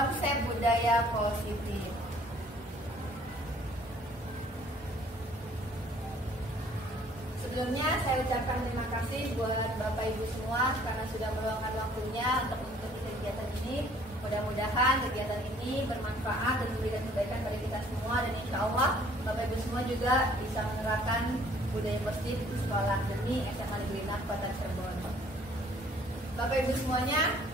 konsep budaya positif. Sebelumnya saya ucapkan terima kasih buat Bapak Ibu semua karena sudah meluangkan waktunya untuk mengikuti kegiatan ini. Mudah-mudahan kegiatan ini bermanfaat dan memberikan kebaikan bagi kita semua, dan insya Allah Bapak Ibu semua juga bisa menerapkan budaya positif di sekolah demi SMA Negeri 6 Kota Cirebon. Bapak Ibu semuanya,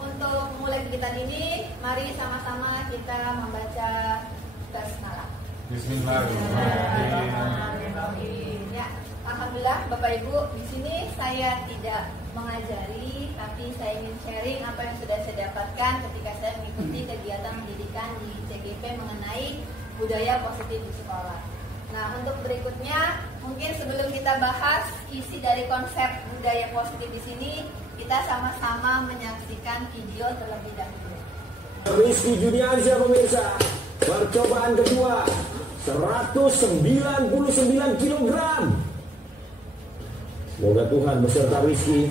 untuk memulai kegiatan ini, mari sama-sama kita membaca basmalah. Bismillahirrahmanirrahim. Ya, alhamdulillah Bapak Ibu, di sini saya tidak mengajari, tapi saya ingin sharing apa yang sudah saya dapatkan ketika saya mengikuti kegiatan pendidikan di CGP mengenai budaya positif di sekolah. Nah, untuk berikutnya, mungkin sebelum kita bahas isi dari konsep budaya positif di sini, kita sama-sama menyaksikan video terlebih dahulu. Rizky Juniansyah pemirsa, percobaan kedua 199 kg. Semoga Tuhan beserta Rizky.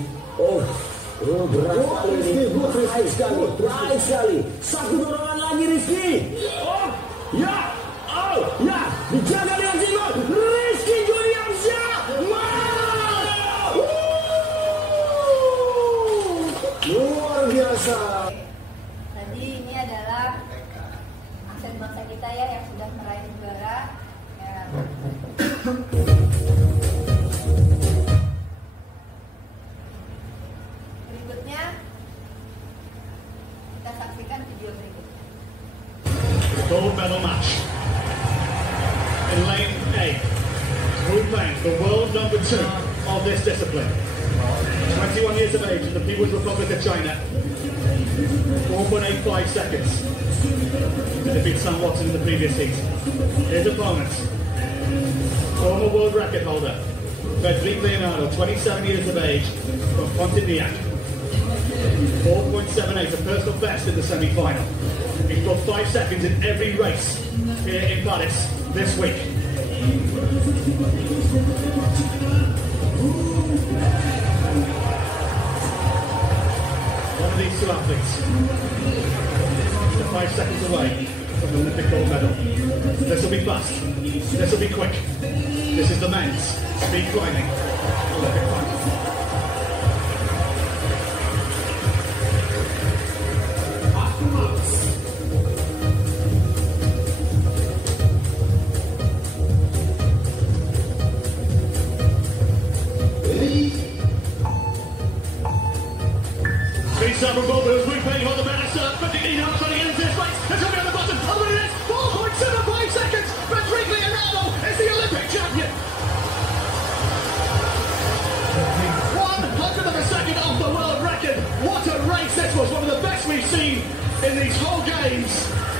Berat sekali ini. Baik sekali. Satu dorongan lagi Rizky. Ya, dijaga dengan simbol Rizky Juniansyah. Luar biasa. Tadi ini adalah atlet bangsa kita ya yang sudah meraih juara. Ya. Berikutnya kita saksikan video berikut. Gold medal match. In lane A, Wu Peng, the world number 2 of this discipline. 21 years of age in the People's Republic of China. 4.85 seconds to defeat Sam Watson in the previous heat. His opponent, former world record holder, Federico Leonardo, 27 years of age, from Pontiac. 4.78, a personal best in the semi-final. He's got 5 seconds in every race here in Paris this week. One of these two athletes is 5 seconds away from the Olympic gold medal. This will be fast. This will be quick. This is the men's speed climbing Olympic final. Several boulders, Wu Peng on the better start, but he now trying to get into this race. It's going to be on the bottom. Oh, it is 4.75 seconds. Federico Leonardo is the Olympic champion. 100th of a second off the world record. What a race this was. One of the best we've seen in these whole games.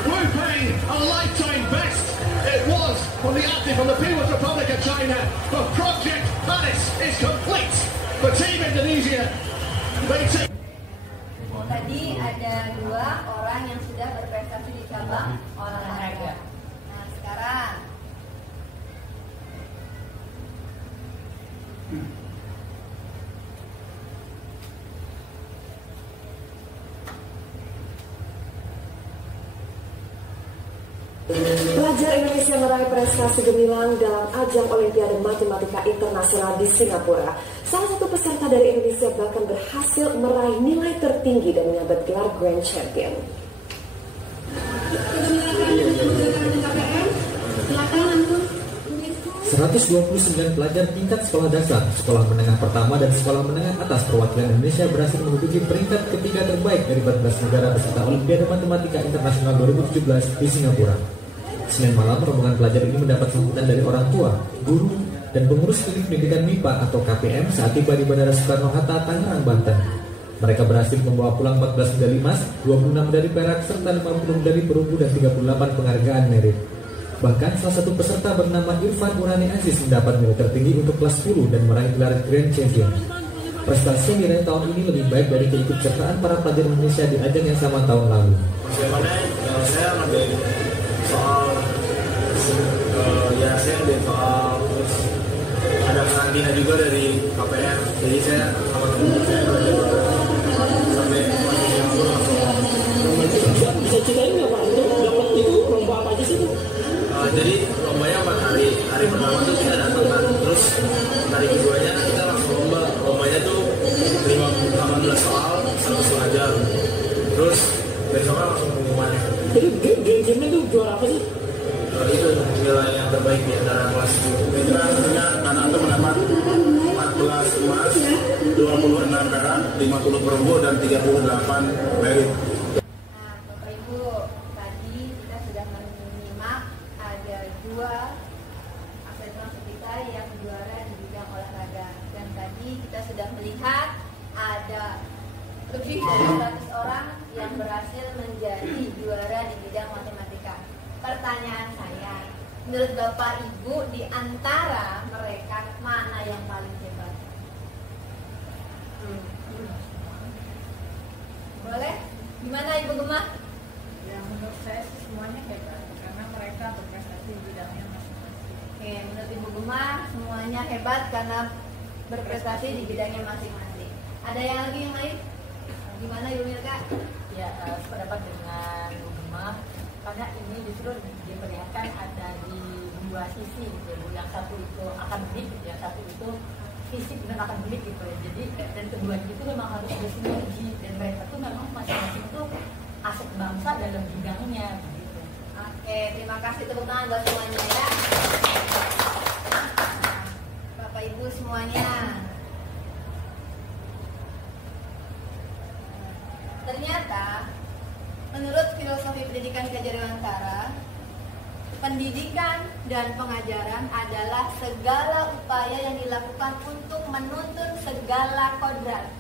Wu Peng, a lifetime best. It was from the athlete from the People's Republic of China. The Project Paris is complete. For Team Indonesia, they take... Tadi ada 2 orang yang sudah berprestasi di cabang olahraga. Nah, sekarang pelajar Indonesia meraih prestasi gemilang dalam ajang Olimpiade Matematika Internasional di Singapura. Salah satu peserta dari Indonesia bahkan berhasil meraih nilai tertinggi dan menyabet gelar Grand Champion. 129 pelajar tingkat sekolah dasar, sekolah menengah pertama dan sekolah menengah atas perwakilan Indonesia berhasil menduduki peringkat ketiga terbaik dari 14 negara peserta Olimpiade Matematika Internasional 2017 di Singapura. Senin malam, rombongan pelajar ini mendapat sambutan dari orang tua, guru, dan pengurus klinik pendidikan MIPA atau KPM saat tiba di Bandara Soekarno-Hatta, Tangerang, Banten. Mereka berhasil membawa pulang 14 medali emas, 26 medali perak, serta 50 medali perunggu dan 38 penghargaan merit. Bahkan salah satu peserta bernama Irfan Urani Aziz mendapat nilai tertinggi untuk kelas 10 dan meraih gelar Grand Champion. Prestasi yang diraih tahun ini lebih baik dari keikutsertaan para pelajar Indonesia di ajang yang sama tahun lalu. Saya ngambil soal saya ngambil soal terus ada karantina juga dari KPR, jadi saya sama teman saya belajar sampai masih langsung ceritain nggak Pak? Itu dapat itu lomba apa aja sih itu? Jadi lombanya 4 hari. Hari pertama tuh kita datang kan, terus hari keduanya kita langsung lomba. Lombanya tuh 18 soal 1,5 jam. Terus besoknya langsung pengumumannya. Jadi game-nya tuh juara apa sih? Itu nilai yang terbaik di antara kelas. Kita tentunya anak itu mendapat 14 emas, 26 perak, 50 perunggu dan 38 merit. Nah, Bapak Ibu, tadi kita sudah menyimak ada 2 atlet langsung kita yang juara di bidang olahraga, dan tadi kita sudah melihat ada lebih dari 100 orang yang berhasil menjadi juara di bidang matematika. Pertanyaan saya, menurut Bapak Ibu di antara mereka mana yang paling hebat? Boleh? Gimana Ibu Gemma? Ya, menurut saya sih semuanya hebat karena mereka berprestasi di bidangnya masing-masing. Oke, menurut Ibu Gemma semuanya hebat karena berprestasi di bidangnya masing-masing. Ada yang lain? Gimana Ibu Milka? Ya, sependapat dengan Bu Gemma, karena ini justru diperlihatkan ada di 2 sisi gitu. Yang satu itu akademik, yang satu itu fisik dan akademik gitu ya. Jadi dan keduanya itu memang harus ada sinergi, dan mereka tuh memang masing-masing itu aset bangsa dalam bidangnya gitu. Oke, terima kasih, tepuk tangan buat semuanya ya. Bapak Ibu semuanya. Ternyata menurut filosofi pendidikan Gajah Dewantara, pendidikan dan pengajaran adalah segala upaya yang dilakukan untuk menuntun segala kodrat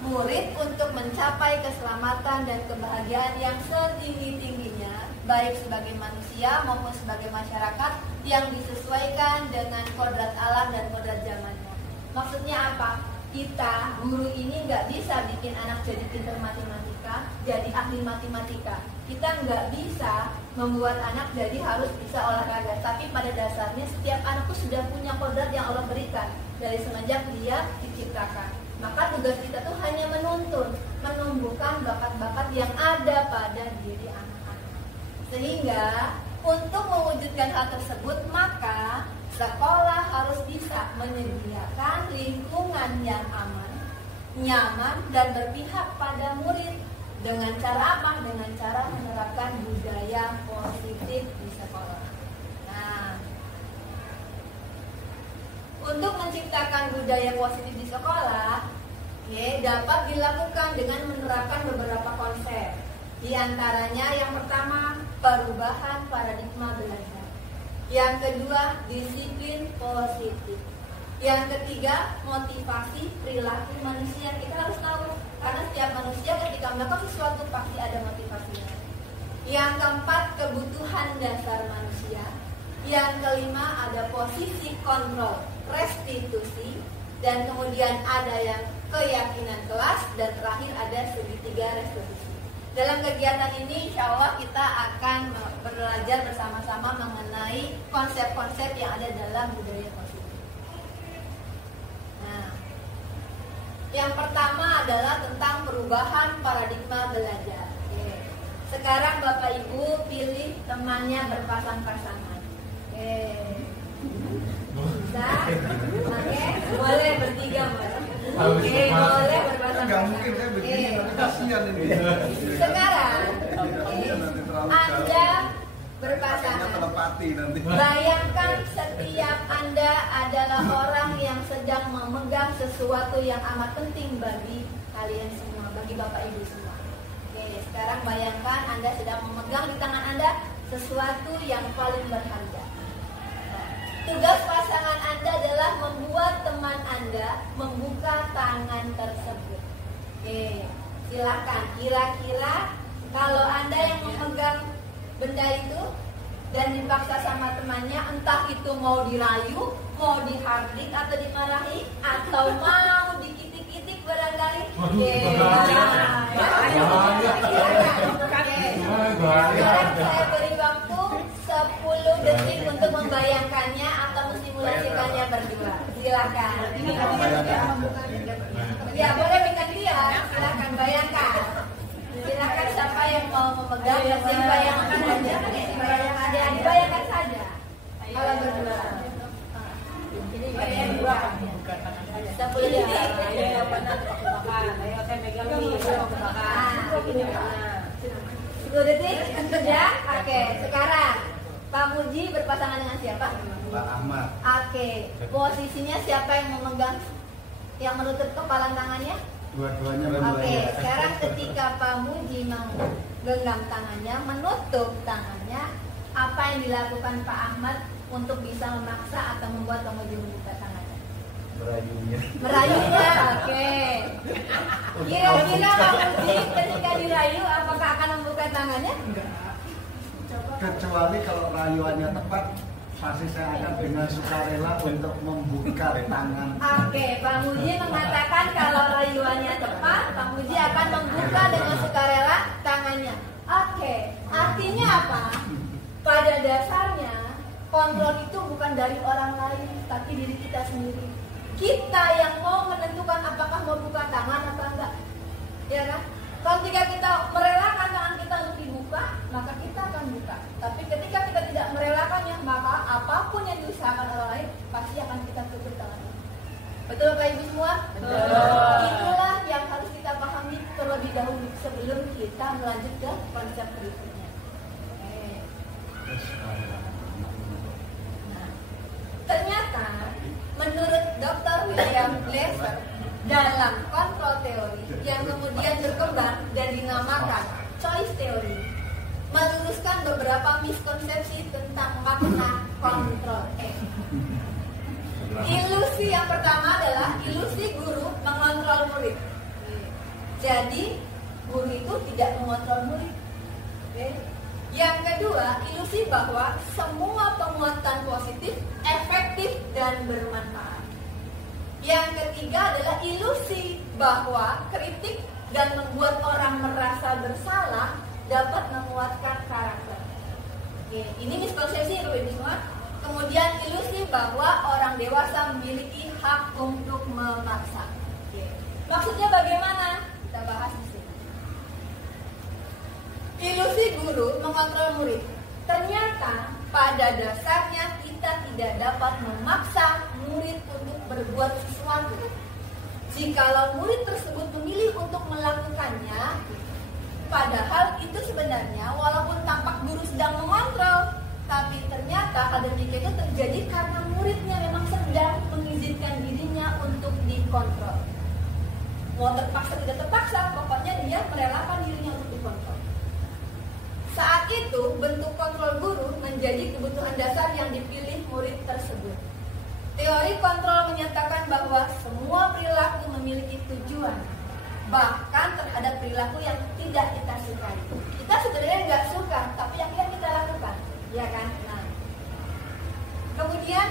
murid untuk mencapai keselamatan dan kebahagiaan yang setinggi-tingginya, baik sebagai manusia maupun sebagai masyarakat, yang disesuaikan dengan kodrat alam dan kodrat zamannya. Maksudnya apa? Kita, guru ini nggak bisa bikin anak jadi pintar matematika, jadi ahli matematika. Kita nggak bisa membuat anak jadi harus bisa olahraga. Tapi pada dasarnya setiap anak itu sudah punya kodrat yang Allah berikan dari semenjak dia diciptakan. Maka tugas kita tuh hanya menuntun, menumbuhkan bakat-bakat yang ada pada diri anak-anak. Sehingga untuk mewujudkan hal tersebut, maka sekolah harus bisa menyediakan lingkungan yang aman, nyaman, dan berpihak pada murid. Dengan cara apa? Dengan cara menerapkan budaya positif di sekolah. Nah, untuk menciptakan budaya positif di sekolah, dapat dilakukan dengan menerapkan beberapa konsep. Di antaranya yang pertama, perubahan paradigma belajar. Yang kedua, disiplin positif. Yang ketiga, motivasi perilaku manusia. Kita harus tahu, karena setiap manusia ketika melakukan sesuatu pasti ada motivasinya. Yang keempat, kebutuhan dasar manusia. Yang kelima, ada posisi kontrol restitusi. Dan kemudian ada yang keyakinan kelas. Dan terakhir ada segitiga restitusi. Dalam kegiatan ini insya Allah kita akan belajar bersama-sama mengenai konsep-konsep yang ada dalam budaya positif. Nah, yang pertama adalah tentang perubahan paradigma belajar. Sekarang Bapak Ibu pilih temannya berpasang-pasangan. Bisa? Oke, boleh bertiga Mas. Oke, boleh berpasang-pasangan. Nggak mungkin saya begini, nanti kasihan ini. Sekarang Anda berpasangan. Telepati nanti. Bayangkan setiap Anda adalah orang yang sedang memegang sesuatu yang amat penting bagi kalian semua, bagi Bapak Ibu semua. Oke, sekarang bayangkan Anda sedang memegang di tangan Anda sesuatu yang paling berharga. Tugas pasangan Anda adalah membuat teman Anda membuka tangan tersebut. Oke, silakan. Kira-kira kalau Anda yang memegang benda itu dan dipaksa sama temannya, entah itu mau dirayu, mau dihardik atau dimarahi, atau mau dikitik-kitik barangkali. Sekarang saya beri waktu 10 detik untuk membayangkannya atau mensimulasikannya berdua. Silakan. Ya, boleh minta dia. Silakan bayangkan. Silakan siapa yang mau memegang, dibayangkan aja, dibayangkan saja. Kalau berdua. Ini kayaknya dua akan membuka tangan saya. 10 detik. Ayo benar makan. Ayo saya megang nih, saya mau makan. Begini caranya. 10 detik sudah. Oke, sekarang Pak Muji berpasangan dengan siapa? Pak Ahmad. Oke, posisinya siapa yang memegang, yang menutup kepalan tangannya? Dua-duanya Oke, sekarang ketika Pak Muji menggenggam tangannya, menutup tangannya, apa yang dilakukan Pak Ahmad untuk bisa memaksa atau membuat Pak Muji membuka tangannya? Merayunya, oke. Kira-kira Pak Muji ketika dirayu, apakah akan membuka tangannya? Kecuali kalau rayuannya tepat, pasti saya akan dengan sukarela untuk membuka tangan. Oke, Pak Muji mengatakan kalau rayuannya tepat, Pak Muji akan membuka dengan sukarela tangannya. Oke, artinya apa? Pada dasarnya, kontrol itu bukan dari orang lain, tapi diri kita sendiri. Kita yang mau menentukan apakah mau buka tangan atau enggak, ya kan? Kalau ketika kita merelakan tangan kita untuk dibuka, maka kita akan buka. Tapi ketika kita tidak merelakannya, maka apapun yang diusahakan orang lain pasti akan kita tutup tangannya. Betul Pak Ibu semua? Betul. Itulah yang harus kita pahami terlebih dahulu sebelum kita melanjut ke konsep berikutnya. Nah, ternyata menurut Dr. William Glasser dalam kontrol teori yang kemudian berkembang dan dinamakan choice theory, meluruskan beberapa miskonsepsi tentang makna kontrol. Ilusi yang pertama adalah ilusi guru mengontrol murid. Jadi guru itu tidak mengontrol murid. Yang kedua, ilusi bahwa semua penguatan positif efektif dan bermanfaat. Yang ketiga adalah ilusi bahwa kritik dan membuat orang merasa bersalah dapat menguatkan karakter. Ini miskonsepsi Bapak Ibu semua. Kemudian ilusi bahwa orang dewasa memiliki hak untuk memaksa. Maksudnya bagaimana? Kita bahas di sini. Ilusi guru mengontrol murid. Ternyata pada dasarnya kita tidak dapat memaksa murid untuk berbuat sesuatu. Jikalau murid tersebut memilih untuk melakukannya, padahal itu sebenarnya walaupun tampak guru sedang mengontrol, tapi ternyata hal demikian itu terjadi karena muridnya memang sedang mengizinkan dirinya untuk dikontrol. Mau terpaksa tidak terpaksa, pokoknya dia merelakan dirinya untuk dikontrol. Saat itu bentuk kontrol guru menjadi kebutuhan dasar yang dipilih murid tersebut. Teori kontrol menyatakan bahwa semua perilaku memiliki tujuan, bahkan terhadap perilaku yang tidak kita sukai. Kita sebenarnya nggak suka, tapi akhirnya kita lakukan, ya kan? Nah, kemudian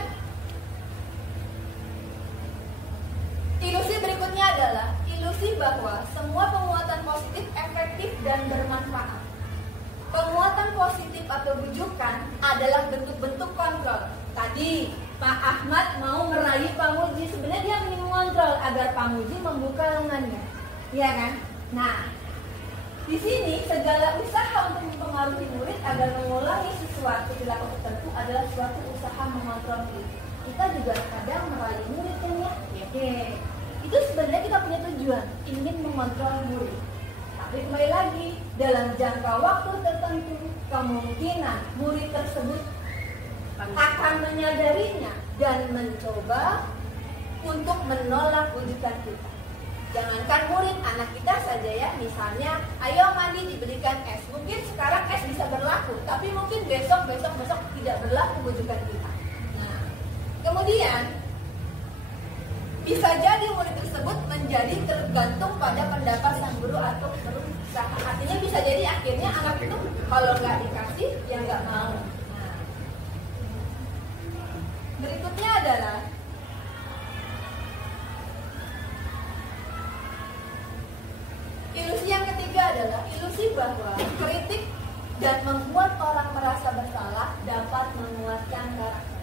ilusi berikutnya adalah ilusi bahwa semua penguatan positif efektif dan bermanfaat. Penguatan positif atau bujukan adalah bentuk-bentuk kontrol. Tadi Pak Ahmad mau merayu Pak Muji, sebenarnya dia ingin mengontrol agar Pak Muji membuka lengannya, ya kan? Nah, di sini segala usaha untuk mempengaruhi murid agar mengulangi sesuatu perilaku tertentu adalah suatu usaha mengontrol murid. Kita juga kadang merayu murid kan ya? Oke. Itu sebenarnya kita punya tujuan, ingin mengontrol murid. Tapi kembali lagi, dalam jangka waktu tertentu, kemungkinan murid tersebut akan menyadarinya dan mencoba untuk menolak wujudan kita. Jangankan murid, anak kita saja ya, misalnya, ayo mandi diberikan es. Mungkin sekarang es bisa berlaku, tapi mungkin besok tidak berlaku wujudan kita. Nah, kemudian bisa jadi murid tersebut menjadi tergantung pada pendapat sang guru atau berusaha. Artinya bisa jadi akhirnya anak itu kalau nggak dikasih, ya nggak mau. Nah, berikutnya adalah ilusi yang ketiga adalah ilusi bahwa kritik dan membuat orang merasa bersalah dapat menguatkan karakter.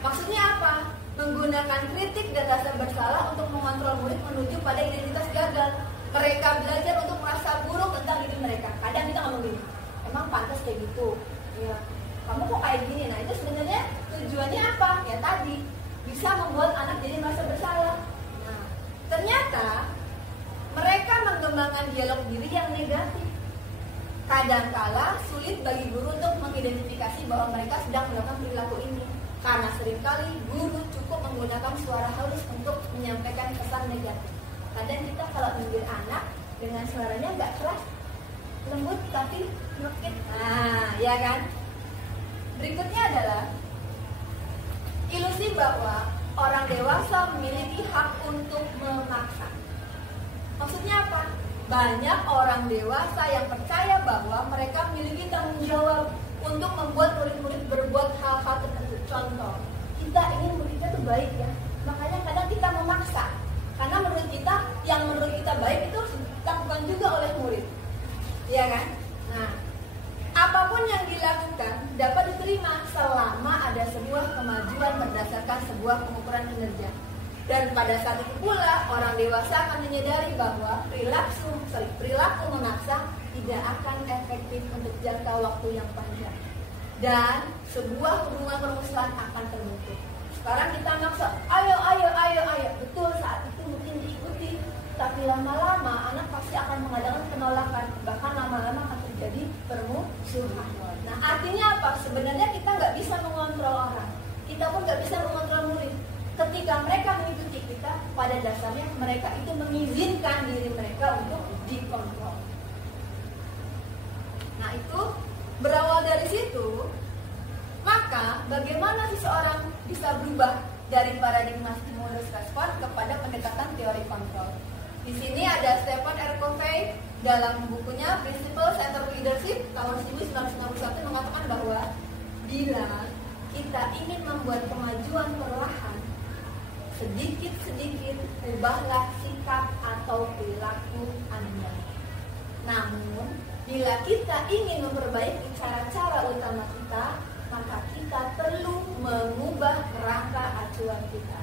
Maksudnya apa? Menggunakan kritik dan rasa bersalah untuk mengontrol murid menuju pada identitas gagal. Mereka belajar untuk merasa buruk tentang diri mereka. Kadang kita mungkin, emang pantas kayak gitu, ya kamu kok kayak gini. Nah itu sebenarnya tujuannya apa? Ya tadi bisa membuat anak jadi merasa bersalah. Nah ternyata mereka mengembangkan dialog diri yang negatif. Kadangkala sulit bagi guru untuk mengidentifikasi bahwa mereka sedang melakukan perilaku ini, karena seringkali guru cukup menggunakan suara halus untuk menyampaikan pesan negatif. Kadang kita kalau menyindir anak dengan suaranya nggak keras, lembut tapi nyekit. Nah, ya kan? Berikutnya adalah ilusi bahwa orang dewasa memiliki hak untuk memaksa. Maksudnya apa? Banyak orang dewasa yang percaya bahwa mereka memiliki tanggung jawab untuk membuat murid-murid berbuat hal-hal tertentu. Contoh, kita ingin muridnya itu baik ya, makanya kadang kita memaksa. Karena menurut kita, yang menurut kita baik itu harus dilakukan juga oleh murid, ya kan? Nah, apapun yang dilakukan dapat diterima selama ada sebuah kemajuan berdasarkan sebuah pengukuran kinerja. Dan pada saat itu pula orang dewasa akan menyadari bahwa perilaku memaksa tidak akan efektif untuk jangka waktu yang panjang, dan sebuah hubungan permusuhan akan terbentuk. Sekarang kita maksa, ayo, betul saat itu mungkin diikuti, tapi lama-lama anak pasti akan mengadakan penolakan, bahkan lama-lama akan terjadi permusuhan. Nah artinya apa? Sebenarnya kita nggak bisa mengontrol orang, kita pun nggak bisa mengontrol murid. Ketika mereka mengikuti kita, pada dasarnya mereka itu mengizinkan diri mereka untuk dikontrol. Nah itu berawal dari situ, maka bagaimana seseorang bisa berubah dari paradigma stimulus respon kepada pendekatan teori kontrol? Di sini ada Stephen R. Covey dalam bukunya Principles Centered Leadership tahun 1991 mengatakan bahwa bila kita ingin membuat kemajuan perlahan, sedikit-sedikit ubahlah sikap atau perilaku Anda. Namun, bila kita ingin memperbaiki cara-cara utama kita, maka kita perlu mengubah kerangka acuan kita.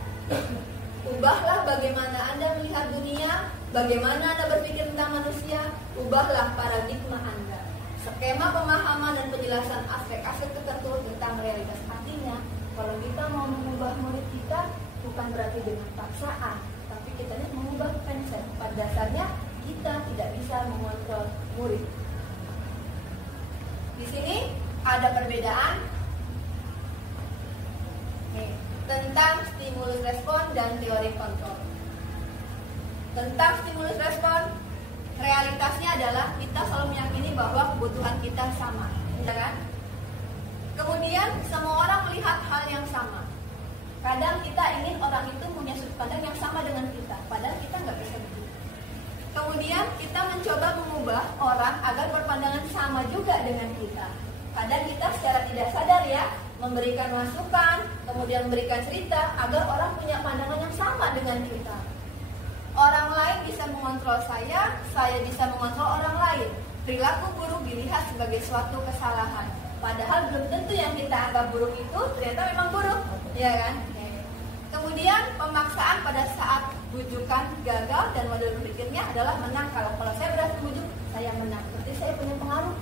Ubahlah bagaimana Anda melihat dunia, bagaimana Anda berpikir tentang manusia, ubahlah paradigma Anda. Skema pemahaman dan penjelasan aspek-aspek tertentu tentang realitas. Artinya, kalau kita mau mengubah murid kita, bukan berarti dengan paksaan, tapi kita mengubah mindset. Pada dasarnya kita tidak bisa mengontrol murid. Di sini ada perbedaan tentang stimulus respon dan teori kontrol. Tentang stimulus respon, realitasnya adalah kita selalu meyakini bahwa kebutuhan kita sama, ya kan? Kemudian semua orang melihat hal yang sama. Kadang kita ingin orang itu punya sudut pandang yang sama dengan kita, padahal kita nggak bisa begitu. Kemudian kita mencoba mengubah orang agar berpandangan sama juga dengan kita. Kadang kita secara tidak sadar ya, memberikan masukan, kemudian memberikan cerita agar orang punya pandangan yang sama dengan kita. Orang lain bisa mengontrol saya bisa mengontrol orang lain. Perilaku buruk dilihat sebagai suatu kesalahan, padahal belum tentu yang kita anggap buruk itu ternyata memang buruk, ya kan? Kemudian pemaksaan pada saat bujukan gagal dan model berpikirnya adalah menang. Kalau saya berhasil bujuk, saya menang, berarti saya punya pengaruh.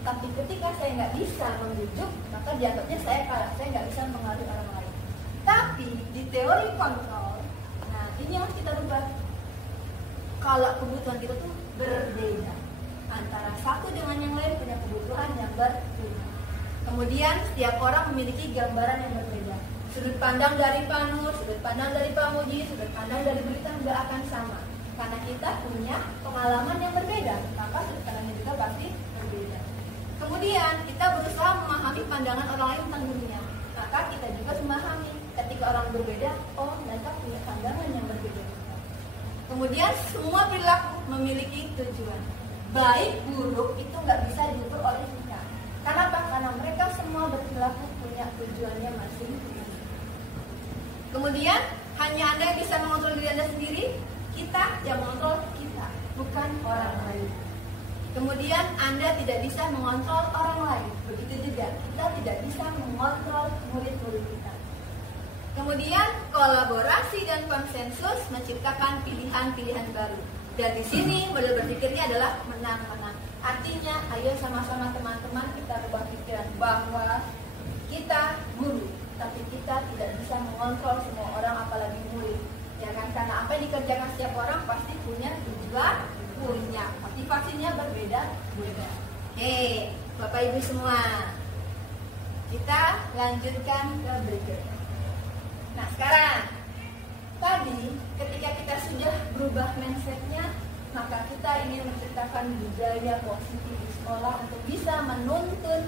Tapi ketika saya nggak bisa membujuk, maka dianggapnya saya kalah, saya nggak bisa mempengaruhi orang lain. Tapi di teori kontrol, nah ini yang kita rubah. Kalau kebutuhan kita tuh berbeda, antara satu dengan yang lain punya kebutuhan yang berbeda. Kemudian setiap orang memiliki gambaran yang berbeda. Sudut pandang dari Pak Nur, sudut pandang dari Pak Muji, sudut pandang dari Berita nggak akan sama. Karena kita punya pengalaman yang berbeda, maka sudut pandangnya juga pasti berbeda. Kemudian kita berusaha memahami pandangan orang lain tentang dunia. Maka kita juga memahami ketika orang berbeda, oh mereka punya pandangan yang berbeda. Kemudian semua perilaku memiliki tujuan. Baik buruk itu nggak bisa diukur oleh kita. Kenapa? Karena mereka semua berperilaku punya tujuannya masing-masing. Kemudian hanya Anda yang bisa mengontrol diri Anda sendiri. Kita yang mengontrol kita, bukan orang lain. Kemudian Anda tidak bisa mengontrol orang lain. Begitu juga kita tidak bisa mengontrol murid-murid kita. Kemudian kolaborasi dan konsensus menciptakan pilihan-pilihan baru. Dan di sini model berpikirnya adalah menang-menang. Artinya, ayo sama-sama teman-teman kita ubah pikiran bahwa kita guru, tapi kita tidak bisa mengontrol semua orang, apalagi murid. Ya kan? Karena apa yang dikerjakan setiap orang pasti punya tujuan, punya motivasinya berbeda-beda. Oke, Bapak Ibu semua, kita lanjutkan ke berikutnya. Nah sekarang, tadi ketika kita sudah berubah mindsetnya, maka kita ingin menciptakan budaya positif di sekolah untuk bisa menuntun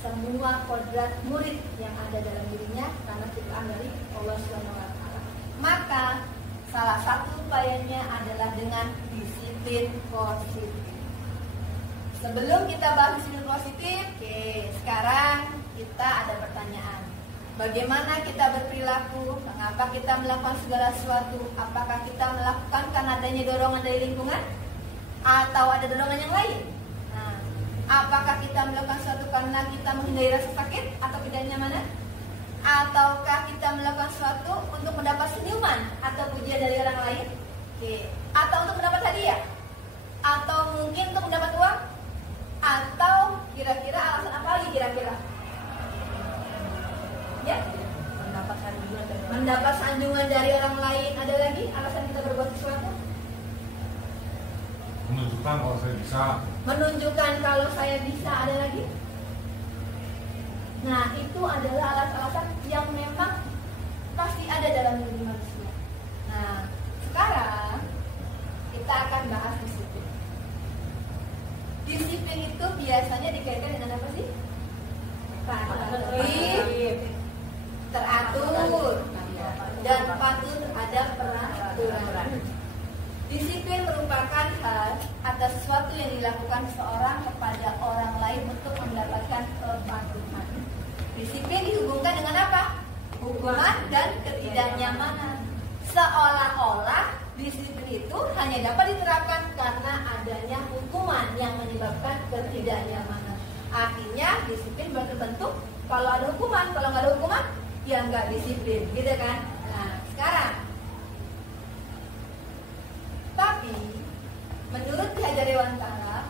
semua kodrat murid yang ada dalam dirinya karena ciptaan dari Allah SWT. Maka salah satu upayanya adalah dengan disiplin positif. Sebelum kita bahas disiplin positif, oke, sekarang kita ada pertanyaan. Bagaimana kita berperilaku? Mengapa kita melakukan segala sesuatu? Apakah kita melakukan karena adanya dorongan dari lingkungan? Atau ada dorongan yang lain? Nah, apakah kita melakukan sesuatu karena kita menghindari rasa sakit atau ketidaknyamanan? Ataukah kita melakukan sesuatu untuk mendapat senyuman atau pujian dari orang lain? Oke. Atau untuk mendapat hadiah? Atau mungkin untuk mendapat uang? Atau kira-kira alasan apa lagi kira-kira? Ya, mendapat sanjungan dari orang lain. Ada lagi alasan kita berbuat sesuatu? Menunjukkan kalau saya bisa. Menunjukkan kalau saya bisa. Ada lagi? Nah, itu adalah alasan-alasan yang memang pasti ada dalam diri manusia. Nah, sekarang kita akan bahas disiplin. Disiplin itu biasanya dikaitkan dengan apa sih? Teratur dan patuh terhadap peraturan. Disiplin merupakan hal atas sesuatu yang dilakukan seorang kepada orang lain untuk mendapatkan kepatuhan. Disiplin dihubungkan dengan apa? Hukuman dan ketidaknyamanan. Seolah-olah disiplin itu hanya dapat diterapkan karena adanya hukuman yang menyebabkan ketidaknyamanan. Artinya disiplin berbentuk kalau ada hukuman, kalau nggak ada hukuman ya nggak disiplin, gitu kan? Nah sekarang, tapi menurut Ki Hajar Dewantara,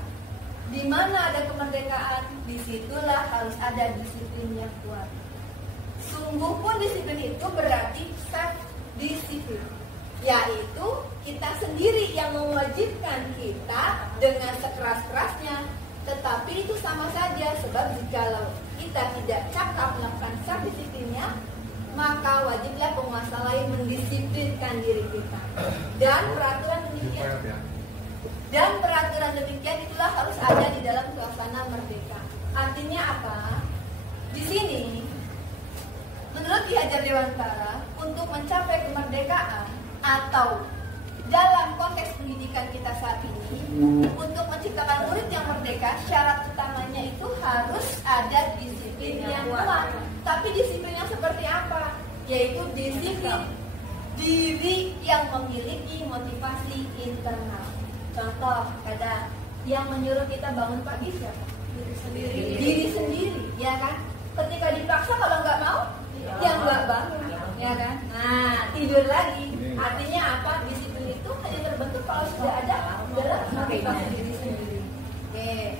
di mana ada kemerdekaan, disitulah harus ada disiplin yang kuat. Sungguh pun disiplin itu berarti self disiplin, yaitu kita sendiri yang mewajibkan kita dengan sekeras-kerasnya. Tetapi itu sama saja, sebab jikalau kita tidak cakap melakukan self disiplinnya, maka wajiblah penguasa lain mendisiplinkan diri kita. Dan peraturan demikian itulah harus ada di dalam suasana merdeka. Artinya apa? Di sini menurut Ki Hajar Dewantara, untuk mencapai kemerdekaan atau dalam konteks pendidikan kita saat ini, untuk menciptakan murid yang merdeka, syarat utamanya itu harus ada disiplin yang kuat. Tapi disiplin yang seperti apa? Yaitu disiplin diri yang memiliki motivasi internal. Contoh, ada yang menyuruh kita bangun pagi siapa? Diri sendiri, ya kan? Ketika dipaksa kalau nggak mau, ya nggak bangun, ya kan? Nah, tidur lagi. Artinya apa? Disiplin itu hanya terbentuk kalau sudah ada dalam motivasi diri sendiri. Oke.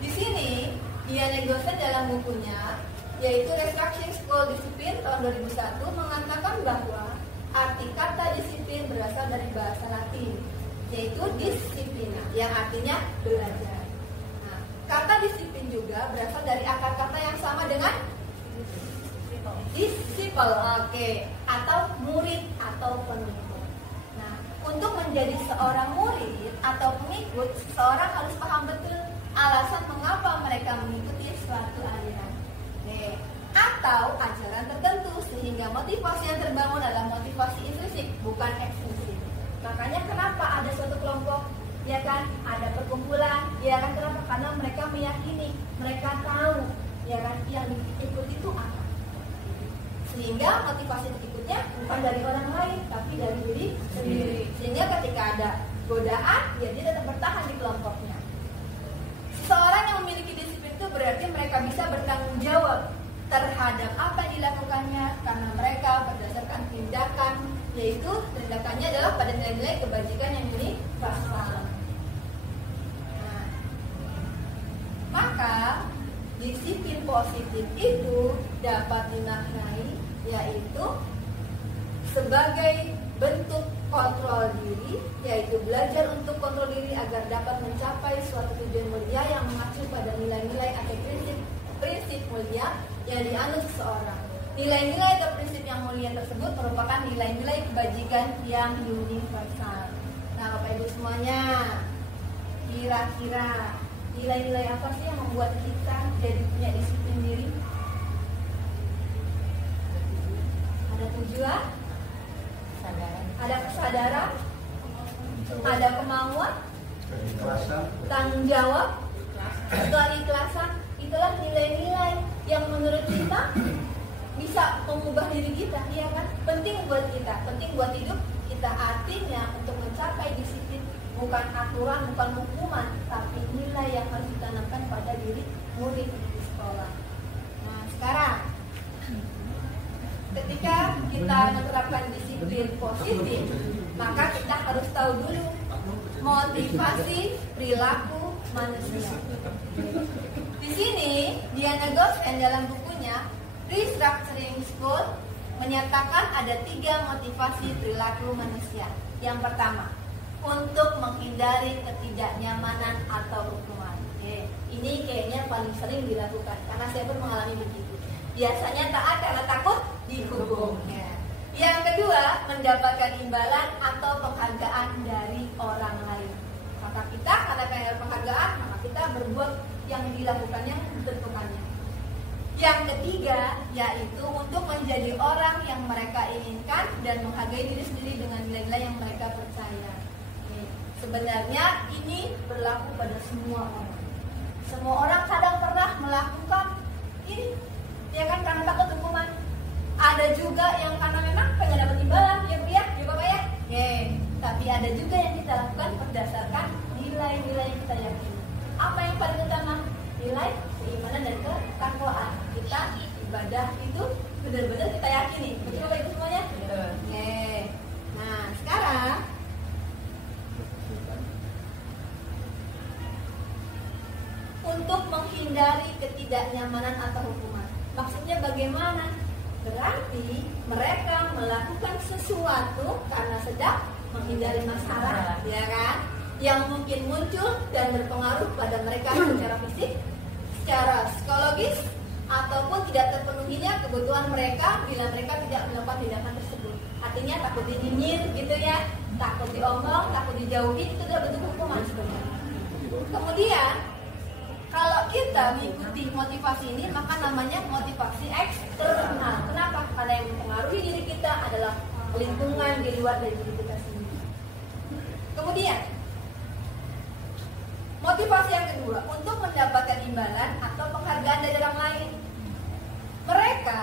Di sini Ian Egosen dalam bukunya yaitu Restructuring School Discipline tahun 2001 mengatakan bahwa arti kata disiplin berasal dari bahasa Latin, yaitu disciplina, yang artinya belajar. Nah, kata disiplin juga berasal dari akar kata yang sama dengan disciple, atau murid atau pengikut. Nah, untuk menjadi seorang murid atau pengikut, seorang harus paham betul alasan mengapa mereka mengikuti suatu aliran, atau ajaran tertentu, sehingga motivasi yang terbangun adalah motivasi intrinsik, bukan ekstrinsik. Makanya kenapa ada suatu kelompok, ya kan, ada perkumpulan, ya kan, kenapa? Karena mereka meyakini, mereka tahu, ya kan, yang diikut itu apa. Sehingga motivasi berikutnya bukan dari orang lain, tapi dari diri sendiri. Sehingga ketika ada godaan, ya dia tetap bertahan di kelompoknya. Seseorang yang memiliki disiplin itu berarti mereka bisa bertanggung jawab terhadap apa yang dilakukannya, karena mereka berdasarkan tindakan, yaitu tindakannya adalah pada nilai-nilai kebajikan yang universal. positif itu dapat dimaknai yaitu sebagai bentuk kontrol diri, yaitu belajar untuk kontrol diri agar dapat mencapai suatu tujuan mulia yang mengacu pada nilai-nilai atau prinsip mulia yang dianut seseorang. Nilai-nilai atau prinsip yang mulia tersebut merupakan nilai-nilai kebajikan yang universal. Nah, Bapak Ibu semuanya, kira-kira nilai-nilai apa sih yang membuat kita jadi punya disiplin diri? Ada tujuan, ada kesadaran, ada kemauan, tanggung jawab, keikhlasan. Itulah nilai-nilai yang menurut kita bisa mengubah diri kita, ya kan? Penting buat kita, penting buat hidup kita. Artinya untuk mencapai disiplin bukan aturan, bukan hukuman, tapi nilai yang harus ditanamkan pada diri murid di sekolah. Nah, sekarang ketika kita menerapkan disiplin positif, maka kita harus tahu dulu motivasi perilaku manusia. Di sini Diana Goffin dalam bukunya Restructuring School menyatakan ada 3 motivasi perilaku manusia. Yang pertama, untuk menghindari ketidaknyamanan atau hukuman. Ini kayaknya paling sering dilakukan karena saya pun mengalami begitu. Biasanya taat karena takut dihukum. Yang kedua, mendapatkan imbalan atau penghargaan dari orang lain. Maka kita karena pengen penghargaan, maka kita berbuat yang dilakukannya tentukannya. Yang ketiga, yaitu untuk menjadi orang yang mereka inginkan dan menghargai diri sendiri dengan nilai-nilai yang mereka percaya. Sebenarnya ini berlaku pada semua orang. Semua orang kadang pernah melakukan ini, ya kan, karena takut hukuman. Ada juga yang karena memang pengen dapat imbalan, ya Bu ya, ya Bapak ya. Tapi ada juga yang kita lakukan berdasarkan nilai-nilai yang kita yakini. Apa yang paling utama? Nilai keimanan dan ketakwaan. Kita ibadah itu benar-benar kita yakini. Betul Bapak Ibu semuanya? Nah, sekarang untuk menghindari ketidaknyamanan atau hukuman. Maksudnya bagaimana? Berarti mereka melakukan sesuatu karena sedang menghindari masalah, ya kan? Yang mungkin muncul dan berpengaruh pada mereka secara fisik, secara psikologis, ataupun tidak terpenuhinya kebutuhan mereka bila mereka tidak melakukan tindakan tersebut. Artinya takut dinyindir gitu ya, takut diomong, takut dijauhi, itu adalah bentuk hukuman sebenarnya. Kemudian kalau kita mengikuti motivasi ini, maka namanya motivasi eksternal. Kenapa? Karena yang mempengaruhi diri kita adalah lingkungan di luar dari diri kita sendiri. Kemudian motivasi yang kedua, untuk mendapatkan imbalan atau penghargaan dari orang lain. Mereka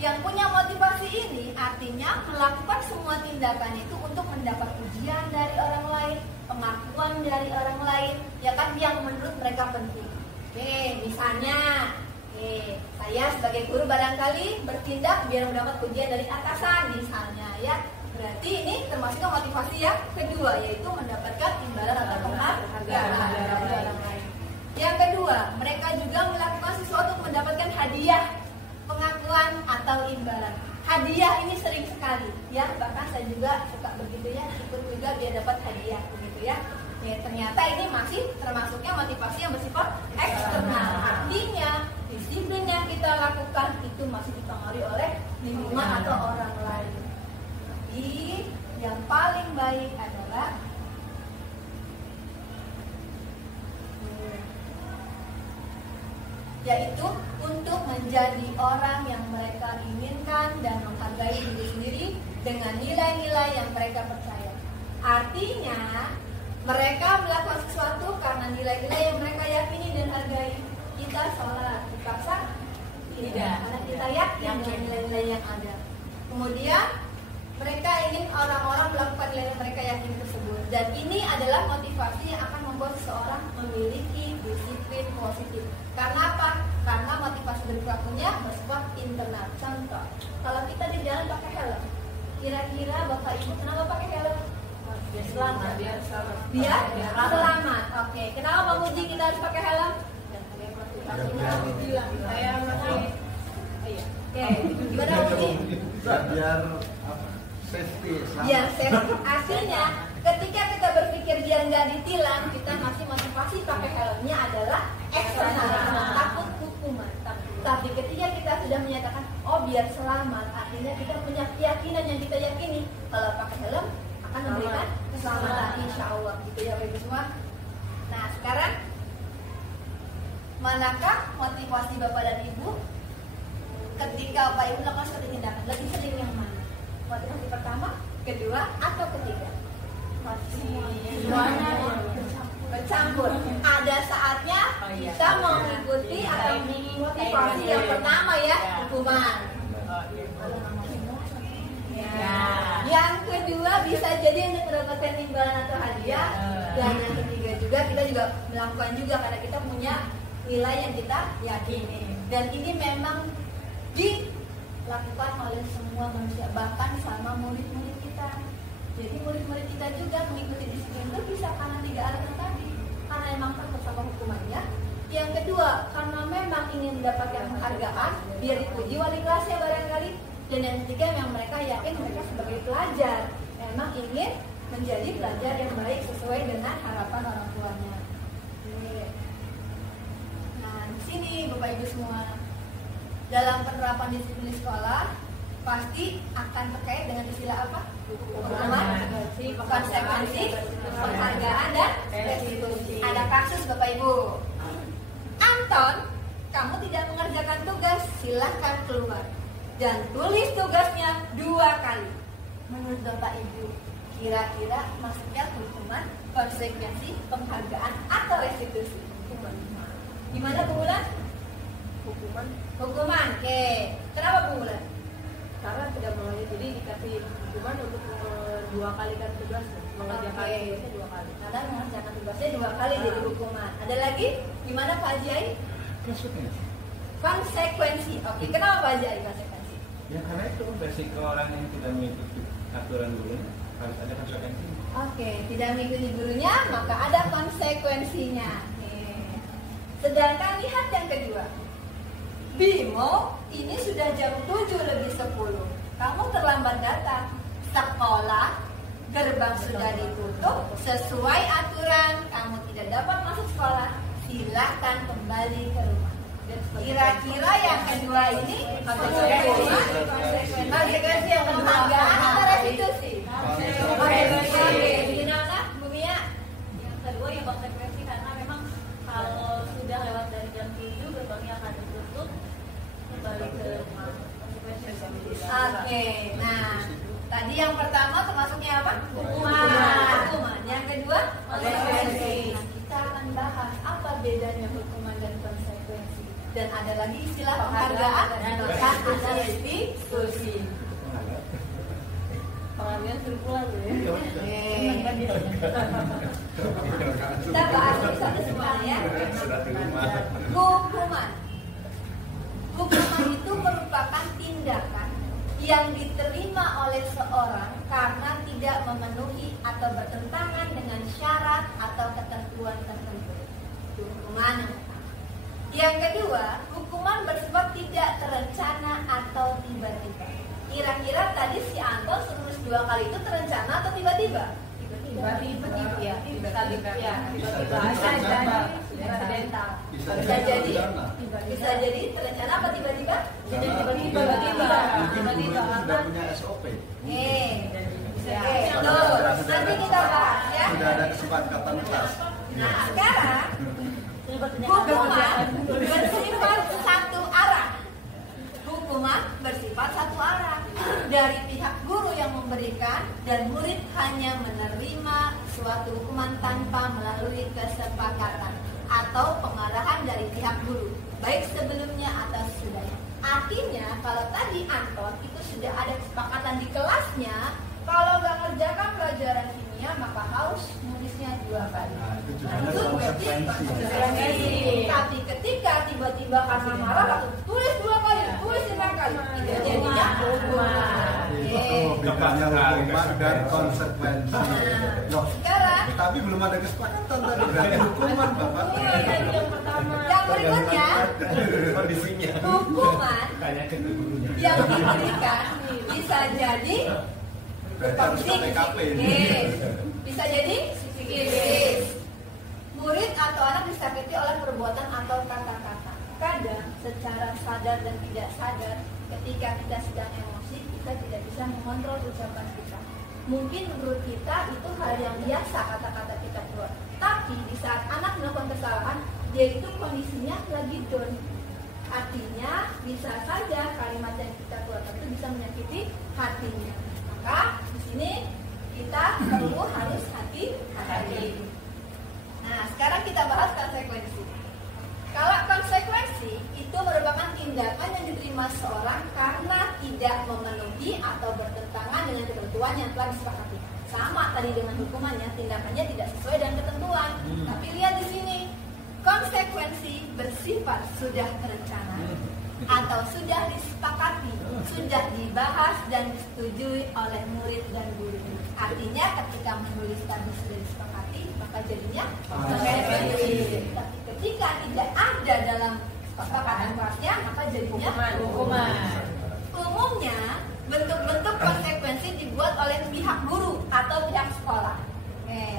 yang punya motivasi ini artinya melakukan semua tindakan itu untuk mendapat pujian dari orang lain, pengakuan dari orang lain, ya kan, yang menurut mereka penting. Misalnya, saya sebagai guru barangkali bertindak biar mendapat pujian dari atasan, misalnya ya. Berarti ini termasuk motivasi yang kedua, yaitu mendapatkan imbalan atau penghargaan dari orang lain. Yang kedua, mereka juga melakukan sesuatu untuk mendapatkan hadiah, pengakuan atau imbalan. Hadiah ini sering sekali, ya, bahkan saya juga suka begitu ya, ikut juga biar dapat hadiah, begitu ya. Ternyata ini masih termasuknya motivasi yang bersifat eksternal. Artinya disiplin yang kita lakukan itu masih dipengaruhi oleh lingkungan atau orang lain. Jadi yang paling baik adalah yaitu untuk menjadi orang yang mereka inginkan dan menghargai diri sendiri dengan nilai-nilai yang mereka percaya. Artinya mereka melakukan sesuatu karena nilai-nilai yang mereka yakini dan hargai. Kita sholat dipaksa? Tidak, karena kita yakin dengan nilai-nilai yang ada. Kemudian mereka ingin orang-orang melakukan nilai yang mereka yakini tersebut. Dan ini adalah motivasi yang akan membuat seseorang memiliki disiplin positif. Karena apa? Karena motivasi berperilakunya bersifat internal. Contoh, kalau kita di jalan pakai helm, kira-kira Bapak Ibu kenapa pakai helm? Biar selamat. Biar selamat. Oke. Kenapa Pak Muji kita harus pakai helm? Gimana Uci? Biar safety. Ya, artinya ketika kita berpikir biar nggak ditilang, kita masih motivasi pakai helmnya adalah eksternal, takut hukuman. Tapi ketika kita sudah menyatakan, oh biar selamat, artinya kita punya keyakinan yang kita yakini kalau pakai helm akan memberikan keselamatan, insya Allah. Gitu ya Bapak Ibu semua. Nah sekarang, manakah motivasi Bapak dan Ibu ketika Bapak Ibu melakukan suatu tindakan? Lebih sering yang mana? Motivasi pertama, kedua, atau ketiga? Semuanya bercampur. Ada saatnya kita mengikuti atau motivasi yang pertama ya, hukuman. Yang kedua bisa jadi untuk mendapatkan imbalan atau hadiah. Dan yang ketiga juga kita juga melakukan juga karena kita punya nilai yang kita yakini. Dan ini memang dilakukan oleh semua manusia, bahkan sama murid-murid kita. Jadi murid-murid kita juga mengikuti disiplin itu bisa karena tiga alasan tadi. Karena memang takut sama hukumannya. Yang kedua, karena memang ingin mendapatkan penghargaan, biar dipuji wali kelasnya barangkali. Dan yang ketiga, yang mereka yakin mereka sebagai pelajar memang ingin menjadi pelajar yang baik sesuai dengan harapan orang tuanya. Nah, di sini Bapak Ibu semua, dalam penerapan disiplin di sekolah pasti akan terkait dengan istilah apa? Hukuman, konsekuensi, penghargaan, dan restitusi. Ada kasus Bapak Ibu. Anton, kamu tidak mengerjakan tugas, silahkan keluar dan tulis tugasnya 2 kali. Menurut Bapak Ibu, kira-kira maksudnya hukuman, konsekuensi, penghargaan, atau restitusi? Gimana Bu Bulan? Hukuman, oke. Kenapa Bu Bulan? Karena tidak mengerjakan, jadi dikasih hukuman untuk 2 kali kan tugasnya, mengerjakan tugasnya 2 kali. Karena mengerjakan tugasnya 2 kali jadi hukuman. Ada lagi? Gimana Pak Jai? Konsekuensi. Oke, kenapa Pak Jai konsekuensi? Ya karena itu resiko orang yang tidak mengikuti aturan gurunya harus ada konsekuensi. Oke, tidak mengikuti gurunya maka ada konsekuensinya. Sedangkan lihat yang kedua. Bimo, ini sudah jam 7:10. Kamu terlambat datang. Sekolah, gerbang sudah ditutup sesuai aturan. Kamu tidak dapat masuk sekolah. Silahkan kembali ke rumah. Kira-kira yang kedua ini konsekuensi yang penghargaan atau restitusi? Gimana, Bu Mia? Yang kedua yang konsekuensi karena memang kalau sudah lewat dari jam 7 gerbangnya akan ditutup, kembali ke rumah. Oke, nah tadi yang pertama termasuknya apa? Hukuman. Yang kedua konsekuensi. Kita akan bahas apa bedanya hukuman dan konsekuensi. Dan ada lagi istilah penghargaan dan ada restitusi. Penghargaan suruh pulang ya. Kita bahas satu semuanya. Hukuman. Hukuman itu merupakan tindakan yang diterima oleh seorang karena tidak memenuhi atau bertentangan dengan syarat atau ketentuan tertentu. Hukuman yang pertama. Yang kedua, hukuman bersifat tidak terencana atau tiba-tiba. Kira-kira tadi si Anton suruh 2 kali itu terencana atau tiba-tiba? Tiba-tiba ya. Tiba-tiba bisa jadi terencana apa tiba-tiba? Tiba-tiba. Sudah punya SOP. Nanti kita bahas ya. Sudah ada kesepakatan kelas. Nah sekarang hukuman bersifat satu arah. Hukuman bersifat satu arah. Dari pihak guru yang memberikan dan murid hanya menerima suatu hukuman tanpa melalui kesepakatan atau pengarahan dari pihak guru, baik sebelumnya atau sesudahnya. Artinya kalau tadi Anton itu sudah ada kesepakatan di kelasnya, kalau nggak ngerjakan pelajaran kimia maka harus nulisnya 2 kali. Itu konsekuensi. Tapi ketika tiba-tiba karena marah langsung tulis 2 kali, tulis 5 kali, itu jadinya hukuman. Bedanya hukuman dan konsekuensi. Loh, Sekarang tapi belum ada kesepakatan tadi berarti hukuman Bapak. yang berikutnya kondisinya. Hukuman Tanya ke gurunya. yang diberikan bisa jadi bisa jadi psikis. Murid atau anak disakiti oleh perbuatan atau kata-kata. Kadang secara sadar dan tidak sadar, ketika kita sedang emosi, kita tidak bisa mengontrol ucapan kita. Mungkin menurut kita itu hal yang biasa kata-kata kita keluar. Tapi di saat anak melakukan kesalahan, dia itu kondisinya lagi down. Artinya bisa saja kalimat yang kita keluarkan itu bisa menyakiti hatinya. Maka di sini kita perlu harus hati-hati. Nah, sekarang kita bahas konsekuensi. Kalau konsekuensi itu merupakan tindakan yang diterima seorang karena tidak memenuhi atau bertentangan dengan ketentuan yang telah disepakati. Sama tadi dengan hukumannya, tindakannya tidak sesuai dengan ketentuan. Tapi lihat di sini, konsekuensi bersifat sudah terencana atau sudah disepakati, sudah dibahas dan disetujui oleh murid dan guru. Artinya ketika menulis tadi sudah disepakati, maka jadinya konsekuensi. Tapi ketika tidak ada dalam kesepakatan kelasnya, maka jadinya hukuman. Umumnya bentuk-bentuk konsekuensi dibuat oleh pihak guru atau pihak sekolah.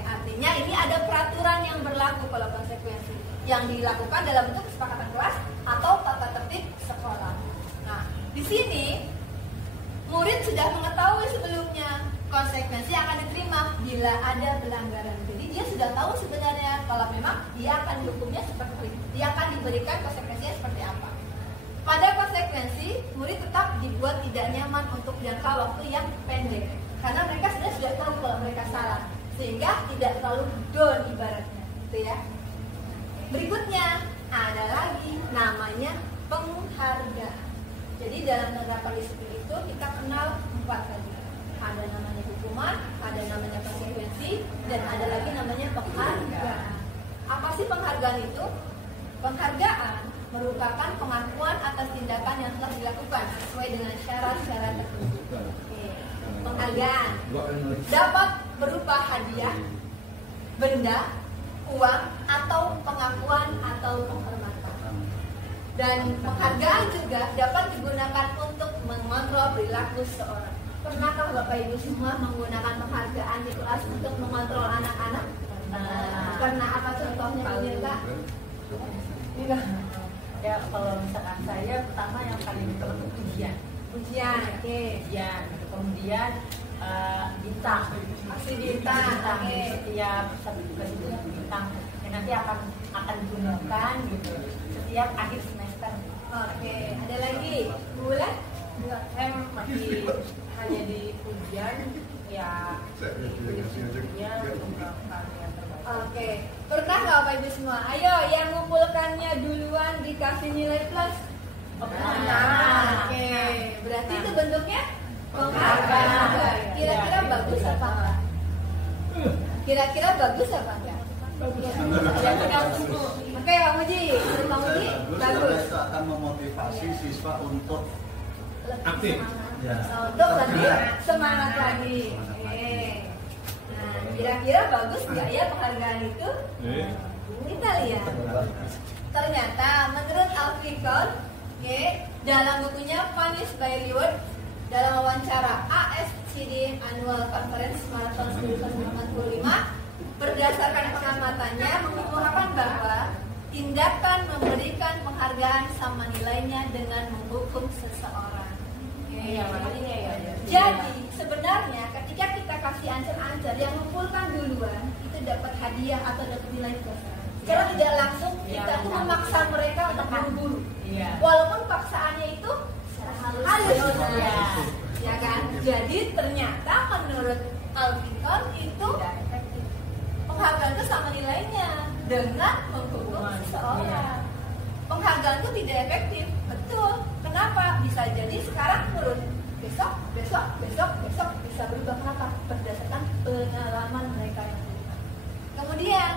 Artinya ini ada peraturan yang berlaku kalau konsekuensi yang dilakukan dalam bentuk kesepakatan kelas atau tata tertib sekolah. Nah, di sini murid sudah mengetahui sebelumnya konsekuensi yang akan diterima bila ada pelanggaran. Jadi dia sudah tahu sebenarnya kalau memang dia akan dihukumnya seperti itu. Dia akan diberikan konsekuensinya seperti apa. Pada konsekuensi, murid tetap dibuat tidak nyaman untuk jangka waktu yang pendek. Karena mereka sudah tahu kalau mereka salah. Sehingga tidak terlalu down ibaratnya. Gitu ya. Berikutnya ada lagi namanya penghargaan. Jadi dalam penerapan disiplin itu kita kenal 4 tadi. Ada namanya hukuman, ada namanya konsekuensi, dan ada lagi namanya penghargaan. Apa sih penghargaan itu? Penghargaan merupakan pengakuan atas tindakan yang telah dilakukan sesuai dengan syarat-syarat tertentu. Penghargaan dapat berupa hadiah, benda, uang, atau pengakuan atau penghormatan. Dan penghargaan juga dapat digunakan untuk mengontrol perilaku seorang. Pernahkah Bapak Ibu semua menggunakan penghargaan di kelas untuk mengontrol anak-anak? Karena apa contohnya Mirka? Ya kalau misalkan saya pertama yang paling ditolak ujian. Ujian, oke. Ujian. Kemudian bintang. Masih bintang, oke. Setiap satu tugas itu bintang. Yang nanti akan digunakan gitu setiap akhir semester. Oke. Ada lagi? Boleh? Saya masih hanya di ujian ya ujian Oke. Pernah nggak Bapak Ibu semua? Ayo yang ngumpulkannya duluan dikasih nilai plus. Oke. Berarti itu bentuknya penghargaan. Kira-kira bagus apa enggak? Kira-kira bagus apa enggak? Oke, Pak Muji. Pak Muji, bagus. Itu akan memotivasi siswa untuk aktif. Untuk lebih semangat lagi. Nah, kira-kira bagus nggak ya penghargaan itu? Kita lihat. Ternyata menurut Alfikon, dalam bukunya Punish by Reward, dalam wawancara ASCD Annual Conference Marathon 1995, berdasarkan pengamatannya mengemukakan bahwa tindakan memberikan penghargaan sama nilainya dengan menghukum seseorang. Jadi sebenarnya ketika kita kasih ancer-ancer yang mengumpulkan duluan itu dapat hadiah atau dapat nilai plus. Secara tidak langsung kita tuh memaksa mereka untuk buru-buru. Walaupun paksaannya itu halus, ya kan? Jadi ternyata menurut Alfikon itu penghargaan itu sama nilainya dengan menghukum seseorang. Penghargaan itu tidak efektif, betul. Kenapa? Bisa jadi sekarang turun, besok bisa berubah. Kenapa? Berdasarkan pengalaman mereka yang terlibat. Kemudian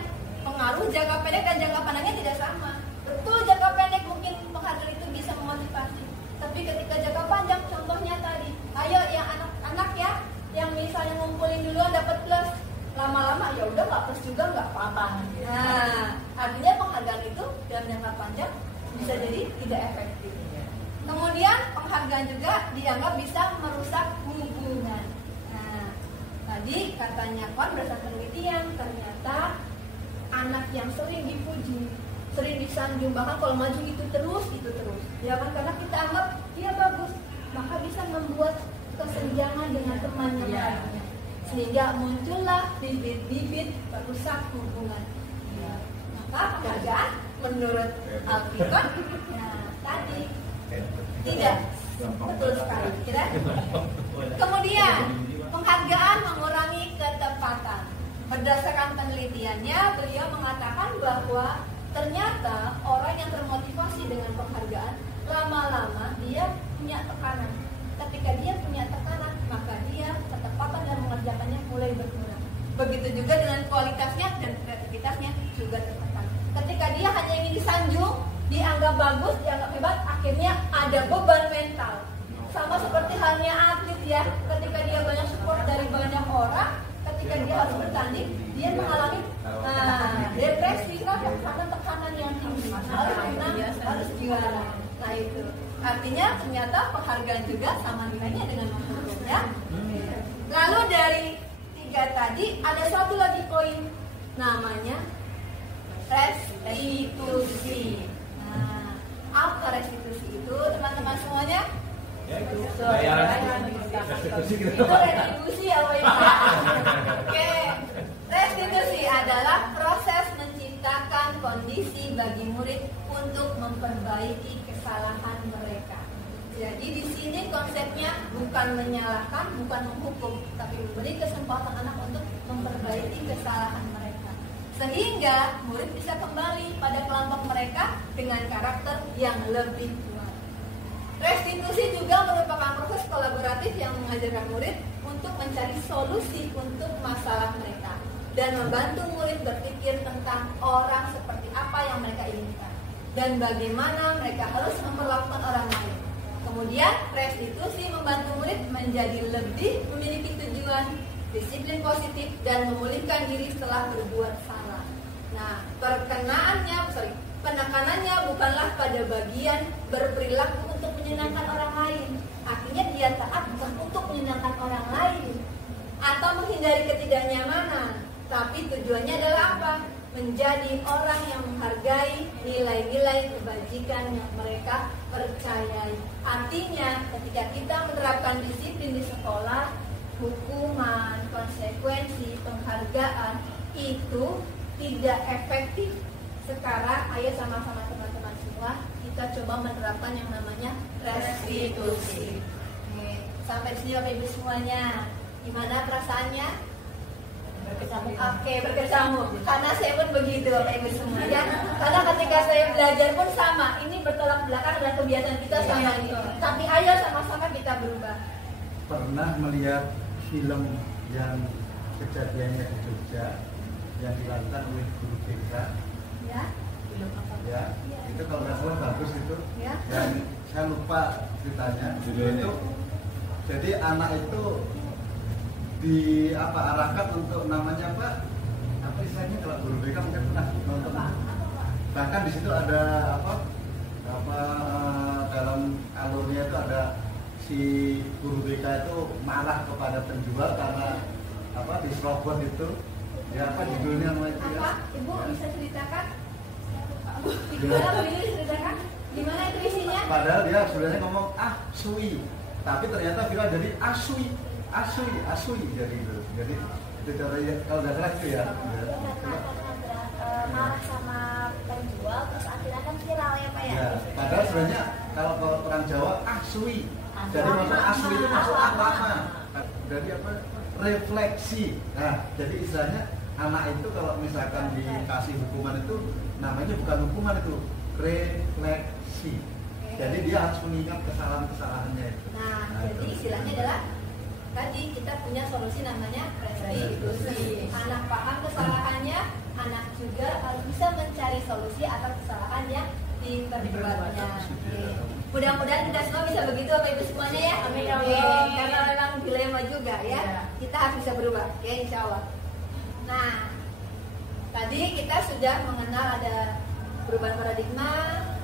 pengaruh jangka pendek dan jangka panjangnya tidak sama. Betul, jangka pendek mungkin penghargaan itu bisa memotivasi, tapi ketika jangka panjang, contohnya tadi, ayo yang anak-anak ya, yang misalnya ngumpulin duluan dapat plus, lama-lama ya udah nggak plus juga nggak apa-apa. Nah, artinya penghargaan itu dalam jangka panjang bisa jadi tidak efektif. Kemudian penghargaan juga dianggap bisa merusak hubungan. Nah, tadi katanya berdasarkan penelitian ternyata anak yang sering dipuji, sering disanjung, bahkan kalau maju itu terus, ya kan, karena kita anggap dia bagus, maka bisa membuat kesenjangan dengan temannya lainnya, sehingga muncullah bibit-bibit perusak hubungan. Maka penghargaan menurut Alkitab, nah tadi tidak betul sekali, tidak. Kemudian penghargaan mengurangi ketepatan. Berdasarkan penelitiannya, beliau mengatakan bahwa ternyata orang yang termotivasi dengan penghargaan lama-lama dia punya tekanan. Ketika dia punya tekanan, maka dia ketepatan dalam mengerjakannya mulai berkurang. Begitu juga dengan kualitasnya dan kreativitasnya juga tertekan. Ketika dia hanya ingin disanjung, dianggap bagus, dianggap hebat, akhirnya ada beban mental. Sama seperti halnya atlet ya, ketika dia banyak support dari banyak orang, ketika dia harus bertanding, dia mengalami depresi karena tekanan yang tinggi. Harus menang, harus juara. Nah itu artinya ternyata penghargaan juga sama nilainya dengan menghargai ya. Lalu dari 3 tadi ada satu lagi poin, namanya restitusi. Nah, apa restitusi itu teman-teman semuanya? Itu retribusi apa itu? Oke. Restitusi adalah proses menciptakan kondisi bagi murid untuk memperbaiki kesalahan mereka. Jadi di sini konsepnya bukan menyalahkan, bukan menghukum, tapi memberi kesempatan anak untuk memperbaiki kesalahan mereka, sehingga murid bisa kembali pada kelompok mereka dengan karakter yang lebih kuat. Restitusi juga merupakan proses kolaboratif yang mengajarkan murid untuk mencari solusi untuk masalah mereka dan membantu murid berpikir tentang orang seperti apa yang mereka inginkan dan bagaimana mereka harus memperlakukan orang lain. Kemudian restitusi membantu murid menjadi lebih memiliki tujuan, disiplin positif, dan memulihkan diri setelah berbuat salah. Nah, penekanannya bukanlah pada bagian berperilaku untuk menyenangkan orang lain. Artinya dia taat bukan untuk menyenangkan orang lain atau menghindari ketidaknyamanan, tapi tujuannya adalah apa? Menjadi orang yang menghargai nilai-nilai kebajikan yang mereka percayai. Artinya ketika kita menerapkan disiplin di sekolah, hukuman, konsekuensi, penghargaan itu tidak efektif. Sekarang ayo sama-sama teman-teman semua kita coba menerapkan yang namanya restitusi. Sampai sini Bapak Ibu semuanya, gimana perasaannya? Berkecamuk. Karena saya pun begitu Bapak Ibu semua ya. Karena ketika saya belajar pun sama, ini bertolak belakang dengan kebiasaan kita sama ini. Tapi ayo sama-sama kita berubah. Pernah melihat film yang kejadiannya di Jogja yang dilakukan oleh guru BK? Ya. Ya. Itu kalau nggak salah bagus itu. Ya. Dan saya lupa ceritanya. Itu jadi anak itu arahkan untuk namanya apa istilahnya, kalau guru BK mungkin pernah nonton. Bahkan di situ ada dalam alurnya itu ada si guru BK itu marah kepada penjual karena diserobot itu. Ya judulnya namanya itu ya. Ibu bisa ceritakan? Gimana itu isinya? Padahal dia sebenarnya ngomong sui, tapi ternyata viral jadi asui jadi itu. Jadi itu caranya kalau nggak salah itu ya. Marah sama penjual terus akhirnya kan viral ya Pak ya. Ya, padahal sebenarnya kalau orang Jawa asui. Jadi maksud asui itu maksud apa? Jadi apa? Refleksi. Nah, jadi istilahnya anak itu kalau misalkan dikasih hukuman itu namanya bukan hukuman, itu refleksi. Jadi dia harus mengingat kesalahan-kesalahannya itu. Nah jadi istilahnya adalah tadi kita punya solusi namanya restitusi. Anak paham kesalahannya, anak juga harus bisa mencari solusi atas kesalahan yang diperbuatnya. Mudah-mudahan kita semua bisa begitu Bapak Ibu semuanya ya. Amin. Karena memang dilema juga ya. Kita harus bisa berubah. Oke, insya Allah. Nah, tadi kita sudah mengenal ada perubahan paradigma,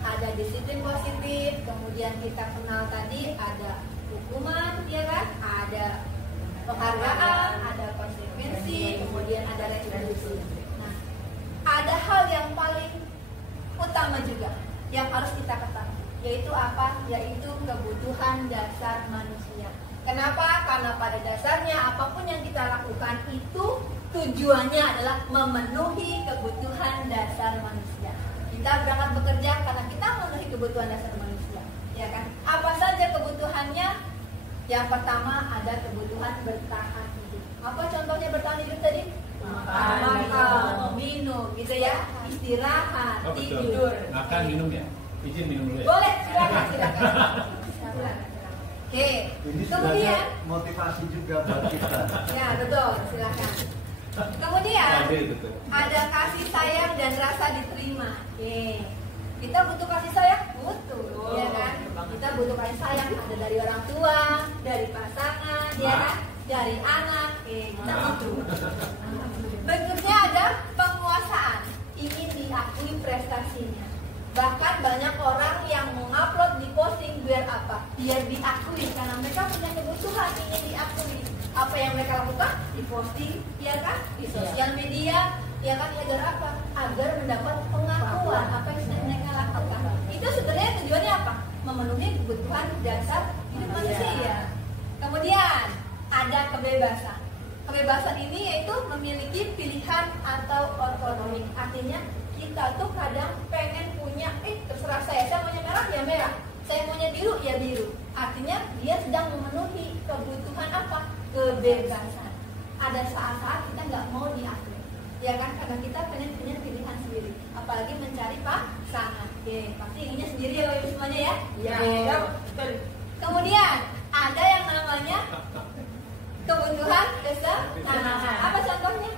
ada disiplin positif, kemudian kita kenal tadi ada hukuman, ya kan? Ada penghargaan, ada konsekuensi, kemudian ada retribusi. Nah, ada hal yang paling utama juga yang harus kita ketahui, yaitu apa? Yaitu kebutuhan dasar manusia. Kenapa? Karena pada dasarnya apapun yang kita lakukan itu tujuannya adalah memenuhi kebutuhan dasar manusia. Kita berangkat bekerja karena kita memenuhi kebutuhan dasar manusia, ya kan? Apa saja kebutuhannya? Yang pertama ada kebutuhan bertahan hidup. Apa contohnya bertahan hidup tadi? Makan, minum, gitu ya, istirahat, tidur. Makan, minum ya. Izin minum dulu ya. Boleh, silakan. Oke. Ini Kemudian motivasi juga buat kita. ya betul, silakan. Kemudian ada kasih sayang dan rasa diterima. Oke. Kita butuh kasih sayang, butuh, ya kan? Kita butuh kasih sayang ada dari orang tua, dari pasangan, ya kan? Dari anak. Oke, kita butuh. Berikutnya ada penguasaan, ingin diakui prestasinya. Bahkan banyak orang yang mengupload di posting biar apa? Biar diakui, karena mereka punya kebutuhan ingin diakui. Apa yang mereka lakukan? Di posting, ya kan? Di sosial media, ya kan? Agar apa? Agar mendapat pengakuan apa yang sedang mereka lakukan. Itu sebenarnya tujuannya apa? Memenuhi kebutuhan dasar hidup manusia. Kemudian ada kebebasan. Kebebasan ini yaitu memiliki pilihan atau otonomi. Artinya kita tuh kadang pengen punya, terserah saya maunya merah ya merah, saya maunya biru ya biru. Artinya dia sedang memenuhi kebutuhan apa? Kebebasan. Ada saat-saat kita nggak mau diatur, ya kan? Karena kita pengen punya pilihan sendiri. Apalagi mencari pasangan. Oke, pasti inginnya sendiri ya Bapak semuanya ya. Iya. Kemudian ada yang namanya kebutuhan dasar. Nah, apa contohnya?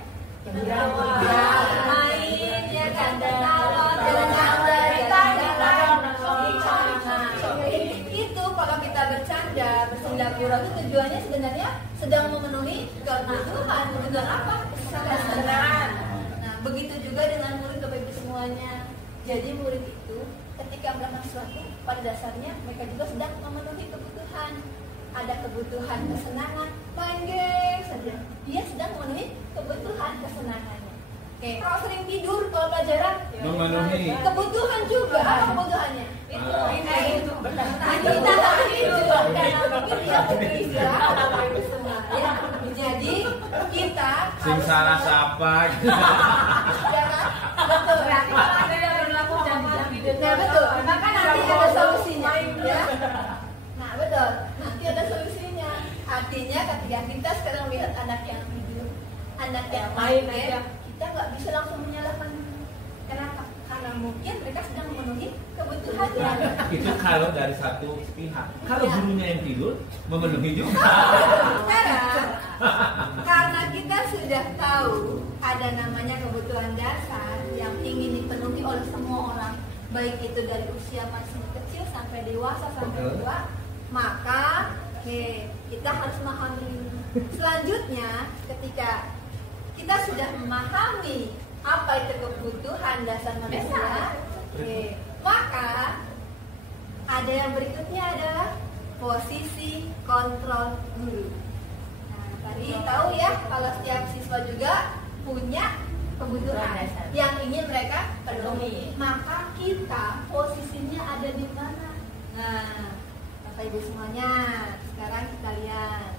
Main, ya kan, bertawa, bercanda, itu kalau kita bercanda, bersenda gurau itu tujuannya sebenarnya sedang memenuhi kebutuhan apa? Kesenangan. Nah, begitu juga dengan murid Bapak Ibu semuanya. Jadi murid itu ketika melakukan sesuatu pada dasarnya mereka juga sedang memenuhi kebutuhan. Ada kebutuhan kesenangan, main game saja. Dia sedang memenuhi kebutuhan kesenangannya. Oke, kalau sering tidur kalau pelajaran memenuhi kebutuhan juga. Apa kebutuhannya? Itu. Jadi kita sing salah siapa? Ya kan? Betul. Kalau ada yang berlaku nah betul. Maka nanti ada solusinya. Ya. Nah betul. Nanti ada solusinya. Artinya ketika kita sekarang lihat anak yang tidur, anak yang main aja, kita nggak bisa langsung menyalahkan. Kenapa? Karena mungkin mereka sedang memenuhi kebutuhannya. Itu kalau dari satu pihak. Kalau gurunya yang tidur, memenuhi juga. Karena kita sudah tahu ada namanya kebutuhan dasar yang ingin dipenuhi oleh semua orang, baik itu dari usia masih kecil sampai dewasa sampai tua, maka kita harus memahami. Selanjutnya, ketika kita sudah memahami apa itu kebutuhan dasar manusia, maka ada yang berikutnya adalah posisi kontrol guru. Nah, tadi tahu ya kalau setiap siswa juga punya kebutuhan yang ingin mereka penuhi, maka kita posisinya ada di mana? Nah, Bapak Ibu semuanya, sekarang kita lihat.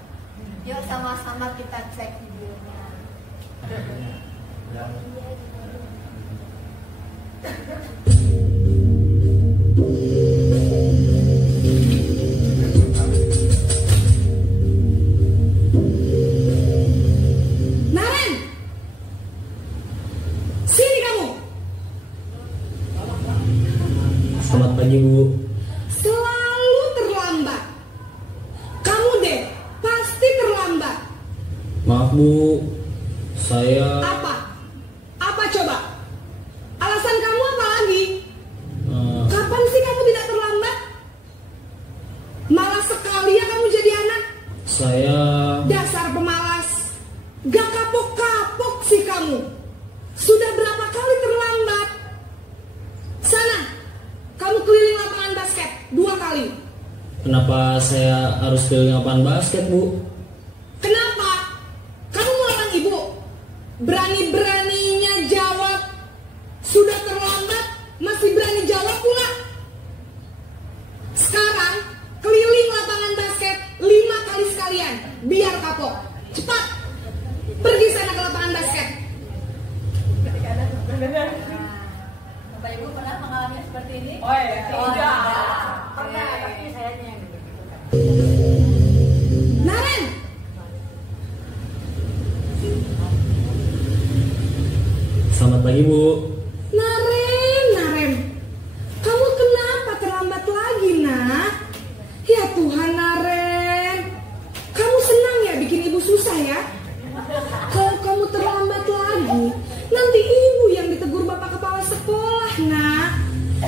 Yuk sama-sama kita cek videonya. Naren, sini kamu. Selamat pagi, Bu. Selalu terlambat. Kamu deh pasti terlambat. Maaf, Bu. Saya Apa coba? Alasan kamu apa lagi? Kapan sih kamu tidak terlambat? Malas sekali ya kamu jadi anak. Saya Dasar pemalas. Gak kapok-kapok sih kamu. Sudah berapa kali terlambat? Sana, kamu kenapa saya harus keliling lapangan basket, Bu? Kenapa? Kamu mau lawan ibu? Berani-beraninya jawab. Sudah terlambat, masih berani jawab pula. Sekarang, keliling lapangan basket 5 kali sekalian. Biar kapok. Cepat. Pergi sana ke lapangan basket. Bapak Ibu pernah mengalami seperti ini? Oh iya, tidak. Pernah, tapi saya yang dibutuhkan. Naren, Selamat pagi, Bu. Naren, kamu kenapa terlambat lagi, nak? Ya Tuhan, Naren, kamu senang ya bikin ibu susah ya? Kalau kamu terlambat lagi, nanti ibu yang ditegur bapak kepala sekolah, nak.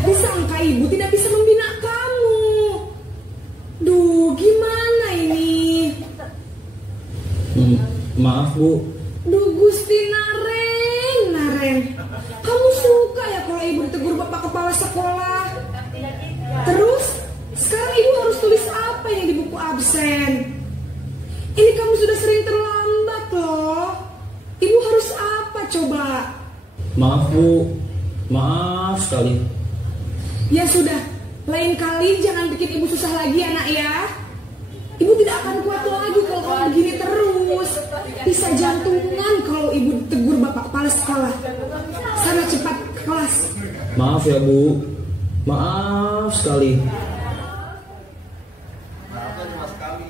Disangka ibu tidak bisa membina kamu. Duh, gimana ini? Maaf, Bu. Duh, Gusti Naren, kamu suka ya kalau ibu ditegur bapak kepala sekolah? Terus, sekarang ibu harus tulis apa yang di buku absen? Ini kamu sudah sering terlambat loh. Ibu harus apa coba? Maaf, Bu. Maaf sekali. Ya sudah, lain kali jangan bikin ibu susah lagi anak ya. Ibu tidak akan kuat lagi kalau kamu begini terus. Bisa jantungan kalau ibu ditegur bapak kepala sekolah. Sana cepat ke kelas. Maaf ya, Bu. Maaf sekali. Maafnya cuma sekali.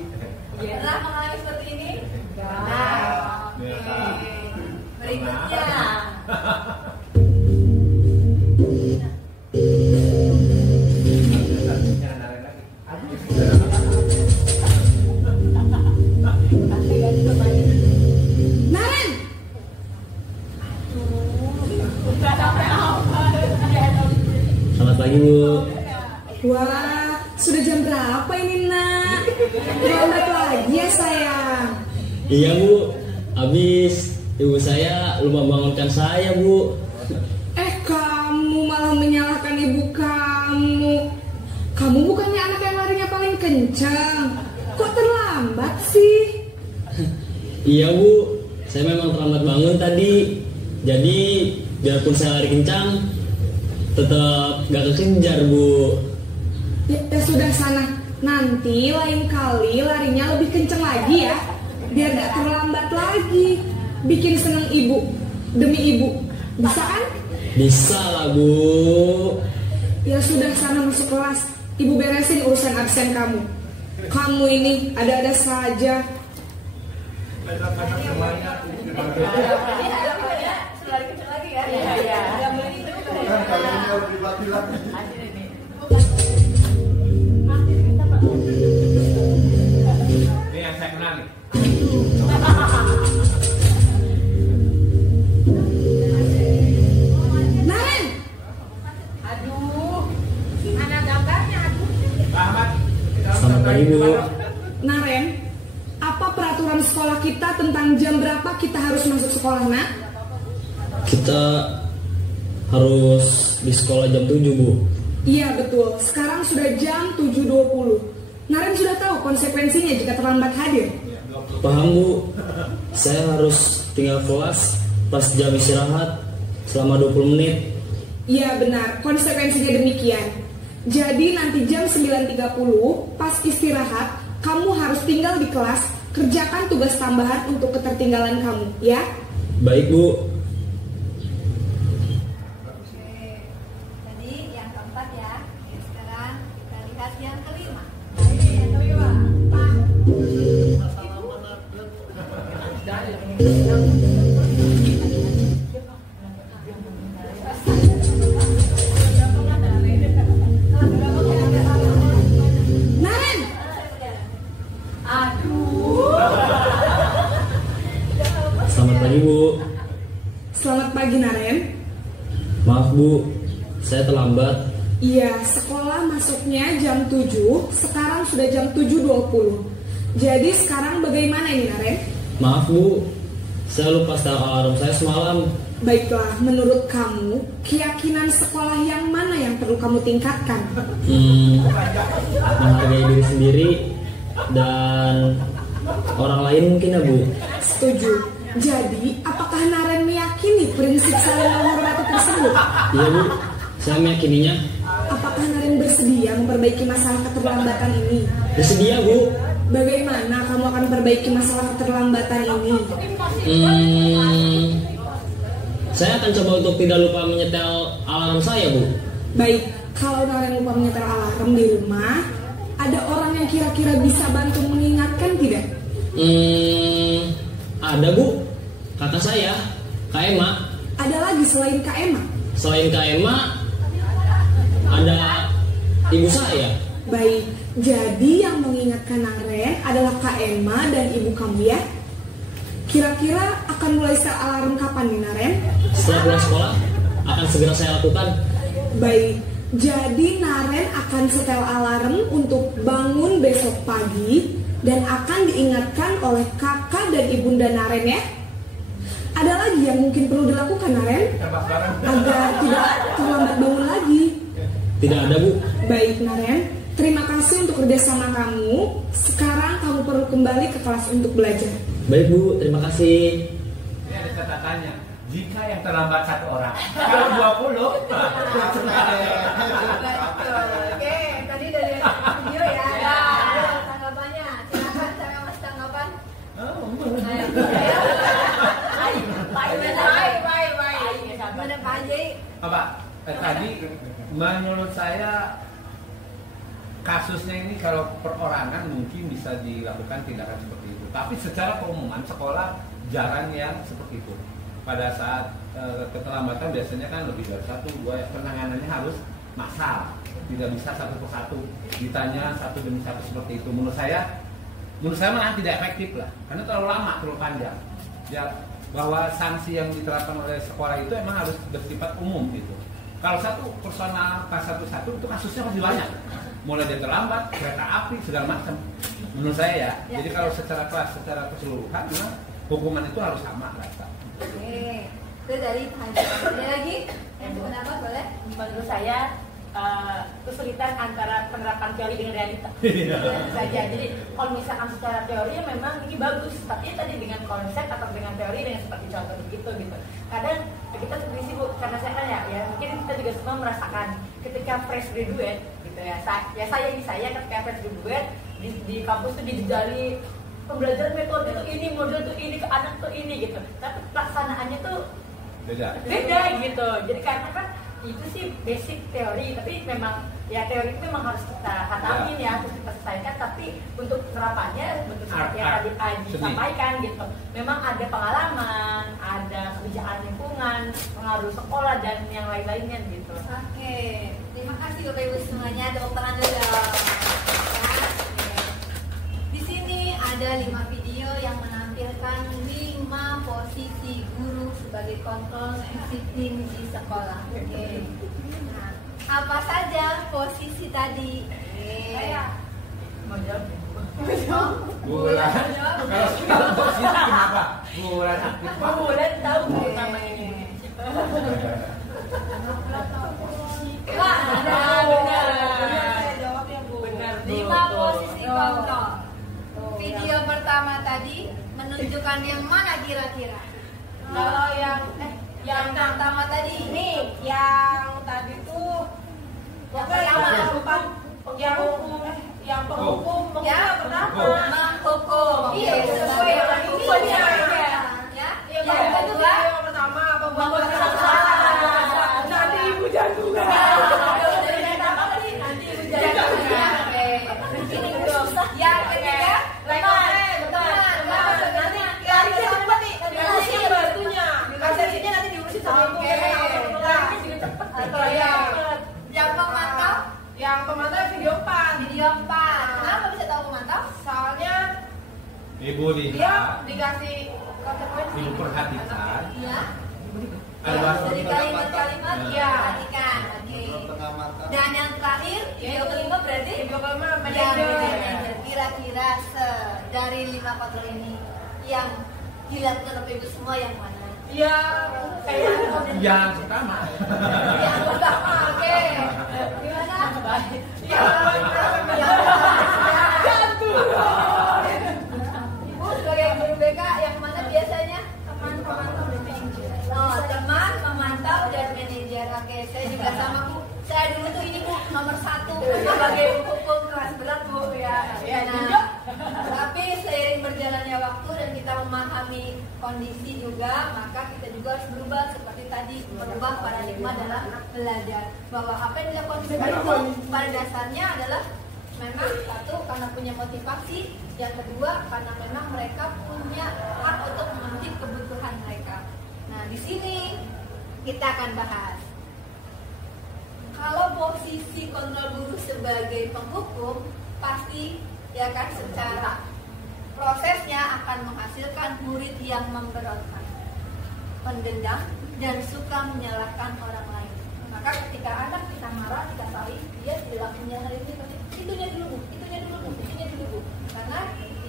Pernah mengalami seperti ini? Nah, Berikutnya. Naren, Selamat pagi, Bu. wah, sudah jam berapa ini nak? Terlambat lagi ya sayang. Iya, Bu. Habis ibu saya lupa bangunkan saya, Bu. Kamu malah menyalahkan ibu kamu. Kamu bukannya anak yang larinya paling kencang. Kok terlambat sih? Iya, Bu. Saya memang terlambat bangun tadi. Jadi, biarpun saya lari kencang, tetap gak kekejar, Bu. Ya sudah sana. Nanti lain kali larinya lebih kencang lagi ya. Biar gak terlambat lagi. Bikin seneng ibu. Demi ibu. Bisa kan? Bisa lah, Bu. Ya sudah sana masuk kelas. Ibu beresin urusan absen kamu. Kamu ini ada-ada saja. Ini harapannya selalu kencang lagi ya? Iya. Kan kalian harus dibagi lagi. ini yang saya kenal nih. Naren, Aduh, mana gambarnya? Aduh. Ahmad. Selamat pagi, Bu. Naren, apa peraturan sekolah kita tentang jam berapa kita harus masuk sekolah, nak? Kita harus di sekolah jam 7, Bu. Iya betul, sekarang sudah jam 7.20. Naren sudah tahu konsekuensinya jika terlambat hadir. Paham, Bu. Saya harus tinggal kelas pas jam istirahat selama 20 menit. Iya benar, konsekuensinya demikian. Jadi nanti jam 9.30 pas istirahat, kamu harus tinggal di kelas, kerjakan tugas tambahan untuk ketertinggalan kamu, ya? Baik, Bu. Jadi yang keempat ya. Sekarang kita lihat yang kelima. Naren, Selamat pagi, Bu. selamat pagi Naren. Maaf, Bu. Saya terlambat. Iya, sekolah masuknya jam 7, sekarang sudah jam 7.20. Jadi sekarang bagaimana ini Naren? Maaf, Bu. Saya lupa setel alarm saya semalam. Baiklah, menurut kamu, keyakinan sekolah yang mana yang perlu perlu kamu tingkatkan? Menghargai diri sendiri dan orang lain mungkin ya Bu. Setuju. Jadi, apakah Naren meyakini prinsip saling menghormati tersebut? Iya Bu, saya meyakininya. Apakah Naren bersedia memperbaiki masalah keterlambatan ini? Bersedia Bu. Bagaimana kamu akan perbaiki masalah keterlambatan ini? Saya akan coba untuk tidak lupa menyetel alarm saya Bu. Baik, kalau Naren lupa menyetel alarm di rumah, ada orang yang kira-kira bisa bantu mengingatkan tidak? Ada Bu, kakak saya, Kak Emma. Ada lagi selain Kak Emma? Selain Kak Emma, ada ibu saya. Baik, jadi yang mengingatkan Naren adalah Kak Emma dan ibu kamu ya? Kira-kira akan mulai setel alarm kapan nih Naren? Setelah pulang sekolah, akan segera saya lakukan. Baik, jadi Naren akan setel alarm untuk bangun besok pagi dan akan diingatkan oleh kakak dan ibunda Naren ya? Ada lagi yang mungkin perlu dilakukan Naren? Agar tidak terlambat bangun lagi. Tidak ada Bu. Baik Naren, terima kasih untuk kerjasama kamu. Sekarang kamu perlu kembali ke kelas untuk belajar. Baik Bu, terima kasih. Ini ada catatannya. Jika yang terlambat 1 orang, kalau 20 Betul. Oke, tadi dari video ya. Ya, tanggapannya. Silakan saya Mas tanggapan. Baik. Mana Pak Haji? Apa? Tadi menurut saya kasusnya ini kalau perorangan mungkin bisa dilakukan tindakan seperti itu. Tapi secara keumuman sekolah jarang yang seperti itu. Pada saat keterlambatan biasanya kan lebih dari 1, 2, penanganannya harus massal, tidak bisa satu persatu ditanya satu demi satu seperti itu. Menurut saya malah tidak efektif lah, karena terlalu lama, terlalu panjang. Ya, bahwa sanksi yang diterapkan oleh sekolah itu emang harus bersifat umum gitu. Kalau satu personal kelas 1 itu kasusnya masih banyak, mulai dari terlambat, kereta api, segala macam. Menurut saya ya. Jadi kalau secara kelas, secara keseluruhan, hukuman itu harus sama rata. Oke, itu dari Haji. Ada lagi yang pendapat boleh? Menurut saya kesulitan antara penerapan teori dengan realita saja. Jadi kalau misalkan secara teori memang ini bagus, tapi tadi dengan konsep atau dengan teori dengan seperti contoh begitu gitu. Kadang kita seperti sih Bu, karena saya kan ya mungkin kita juga semua merasakan ketika fresh graduate gitu ya. Saya ketika fresh graduate di kampus itu dijejali pembelajaran metode tuh ini, model tuh ini, ke anak tuh ini gitu. Tapi pelaksanaannya tuh beda gitu. Jadi karena kan itu sih basic teori, tapi memang ya teori itu memang harus kita hatamin ya, harus kita selesaikan. Tapi untuk penerapannya betul seperti yang tadi Aji sampaikan gitu. Memang ada pengalaman, ada kebijakan lingkungan, pengaruh sekolah dan yang lain-lainnya gitu. Oke, terima kasih Bapak Ibu semuanya. Tepuk tangan dulu. Di sini ada 5 video yang menampilkan 5 posisi guru sebagai kontrol disiplin di sekolah. Oke. Nah, apa saja posisi tadi? Saya mau jawab. Bulan. Kalau posisi kenapa? Bulan tahu nama ini. Benar. Saya jawab ya Bu. 5 posisi kontrol. Video pertama tadi menunjukkan yang mana kira-kira? Kalau yang pertama tadi nih, yang tadi tuh yang penghukum ya pertama menghukum. Iya, sesuai dengan hukumnya. Ya, yang kedua yang pertama pembuatan kesalahan. Nanti ibu jantung. Nanti ibu jantung. Ini susah. Yang ketiga yang pemantau video 4. Kenapa bisa tahu pemantau? Soalnya Ibu dia dikasih konsekuensi. Ibu perhatikan. Iya. Dari kalimat-kalimat ya perhatikan. Oke. Dan yang terakhir video kelima berarti video kelima manajer. Kira-kira dari 5 kontrol ini yang dilakukan oleh ibu semua yang mana? Ya, kayak yang pertama. Yang pertama, oke. Ibu sebagai guru BK yang mana biasanya? Teman memantau dan manajer. Oke, saya juga sama Bu. Saya dulu tuh ini Bu nomor 1 sebagai hukum kelas berat Bu ya. Nah, tapi seiring berjalannya waktu dan kita memahami kondisi juga, maka kita juga harus berubah seperti tadi, merubah paradigma dalam belajar. Bahwa apa yang dilakukan itu pada dasarnya adalah memang satu karena punya motivasi, yang kedua karena memang mereka punya hak untuk memenuhi kebutuhan mereka. Nah, di sini kita akan bahas kalau posisi kontrol guru sebagai penghukum, pasti ya kan secara prosesnya akan menghasilkan murid yang memberontak, pendendam, dan suka menyalahkan orang lain. Maka ketika anak kita marah, kita salih, dia tidak menyalahin itunya dulu, Bu. Karena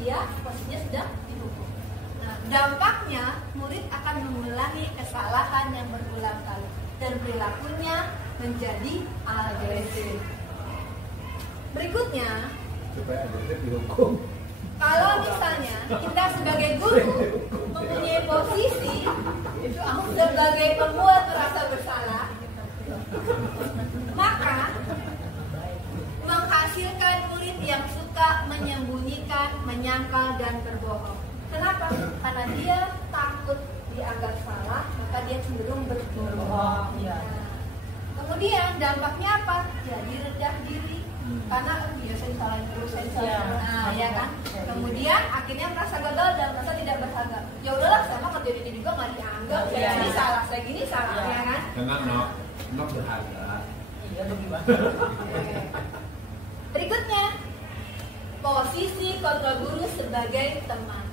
dia posisinya sedang dihukum. Nah, dampaknya murid akan mengulangi kesalahan yang berulang kali dan perilakunya menjadi agresif. Berikutnya, kalau misalnya kita sebagai guru mempunyai posisi sebagai pembuat rasa bersalah, maka menghasilkan murid yang suka menyembunyikan, menyangkal, dan berbohong. Kenapa? Karena dia takut dianggap salah, maka dia cenderung berbohong. Kemudian dampaknya apa? Jadi rendah diri. Karena saya disalahin terus, ya kan. Kemudian akhirnya merasa gagal dan merasa tidak berharga. Ya udahlah, sama kerja ini juga nggak dianggap. Ini salah, saya gini salah, ya kan. Enggak, no berharga. Iya, bagaimana? Berikutnya, posisi kontrol guru sebagai teman.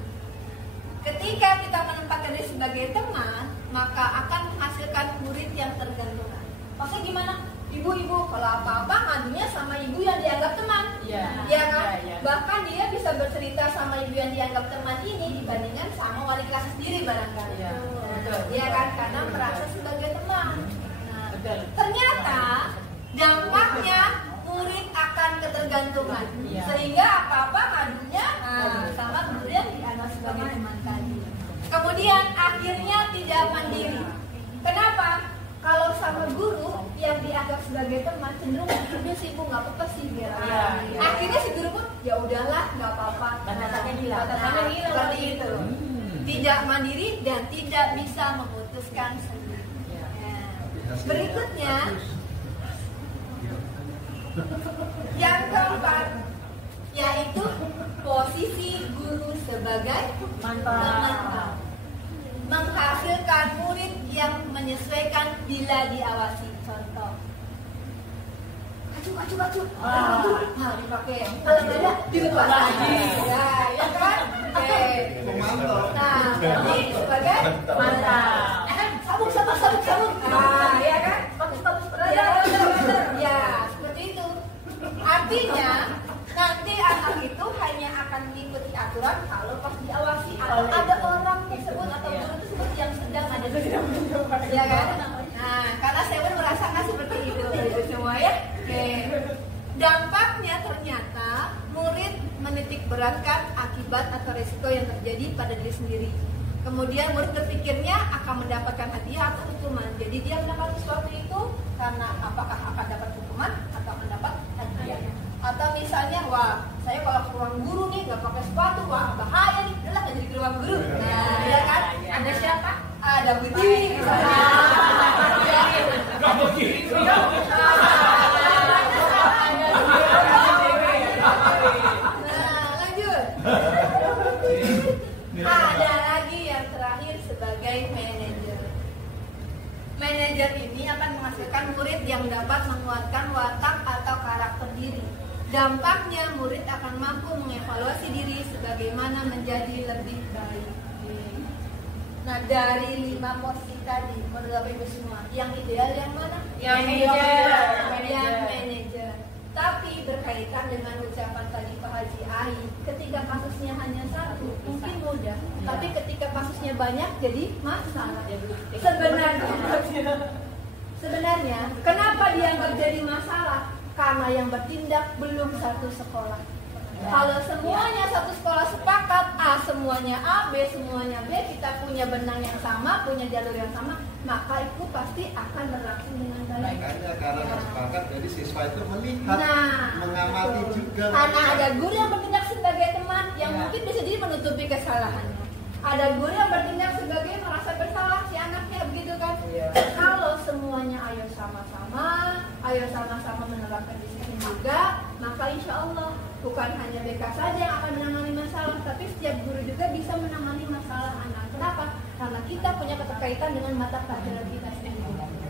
Ketika kita menempatkan diri sebagai teman, maka akan menghasilkan murid yang tergantungan. Maksudnya gimana? Ibu-ibu kalau apa-apa ngadunya sama ibu yang dianggap teman, ya kan? Bahkan dia bisa bercerita sama ibu yang dianggap teman ini dibandingkan sama wali kelas sendiri barangkali, ya kan? Karena merasa sebagai teman. Nah, ternyata dampaknya murid akan ketergantungan, sehingga apa-apa ngadunya sama guru yang dianggap sebagai teman tadi. Kemudian akhirnya tidak mandiri. Kenapa? Kalau sama guru yang dianggap sebagai teman cenderung udah sih Bu, nggak apa-apa sih biar akhirnya si guru pun ya udahlah nggak apa-apa, batasannya hilang seperti itu. Tidak mandiri dan tidak bisa memutuskan sendiri. Berikutnya yang keempat yaitu posisi guru sebagai teman, menghasilkan murid yang menyesuaikan bila diawasi. Contoh, kacu, dipakai. Kalau ada dilepas lagi, ya kan? Oke. Nah, ini sebagai mantap. Sabuk. Nah, ya kan? Ya, seperti itu. Artinya nanti anak itu hanya akan mengikuti aturan kalau pas diawasi atau ada orang tersebut atau guru tersebut yang sedang ada di dalam, ya kan? Nah, karena saya pun merasakan seperti itu semua ya. Oke. Dampaknya ternyata murid menitik beratkan akibat atau risiko yang terjadi pada diri sendiri. Kemudian murid berpikirnya akan mendapatkan hadiah atau hukuman. Jadi dia melakukan sesuatu itu karena apakah akan dapat hukuman atau akan dapat hadiah. Atau misalnya, wah saya kalau ke ruang guru nih nggak pakai sepatu, wah bahaya nih, udah nggak jadi ke ruang guru. Nah, ya kan? Ada siapa? Ada Budi. Nggak begitu. Nah, lanjut. Ada lagi yang terakhir sebagai manajer. Manajer ini akan menghasilkan murid yang dapat menguatkan watak atau karakter diri. Dampaknya murid akan mampu mengevaluasi diri sebagaimana menjadi lebih baik. Nah, dari 5 posisi tadi, menurut Bapak Ibu semua, yang ideal yang mana? Yang manajer. Yang manajer. Tapi berkaitan dengan ucapan tadi Pak Haji Ai, ketika kasusnya hanya 1 mungkin mudah, tapi ketika kasusnya banyak jadi masalah. Sebenarnya kenapa dianggap jadi masalah? Karena yang bertindak belum satu sekolah. Kalau semuanya satu sekolah sepakat, semuanya A, B, semuanya B, kita punya benang yang sama, punya jalur yang sama, maka itu pasti akan berlangsung dengan baik. Makanya karena sepakat, jadi siswa itu melihat, mengamati juga. Karena ada guru yang bertindak sebagai teman, yang mungkin bisa jadi menutupi kesalahannya. Ada guru yang bertindak sebagai merasa bersalah si anaknya, begitu kan? Kalau semuanya ayo sama-sama menerapkan disiplin juga, maka insya Allah bukan hanya BK saja yang akan menangani masalah, tapi setiap guru juga bisa menangani masalah anak. Kenapa? Karena kita punya keterkaitan dengan mata pelajaran kita sendiri.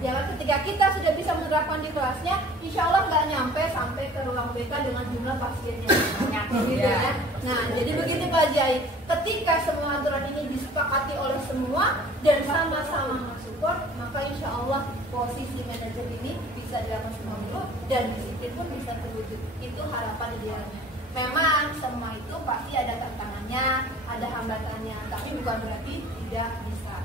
Ya, ketika kita sudah bisa menerapkan di kelasnya, insya Allah nggak nyampe sampai ke ruang BK dengan jumlah pasiennya banyak, gitu ya. Nah, jadi begini Pak Jai, ketika semua aturan ini disepakati oleh semua dan sama-sama mensupport, maka insya Allah posisi manajer ini bisa dilakukan semua guru dan disiplin pun bisa terwujud. Itu harapan idealnya. Memang semua itu pasti ada tantangannya, ada hambatannya, tapi bukan berarti tidak bisa.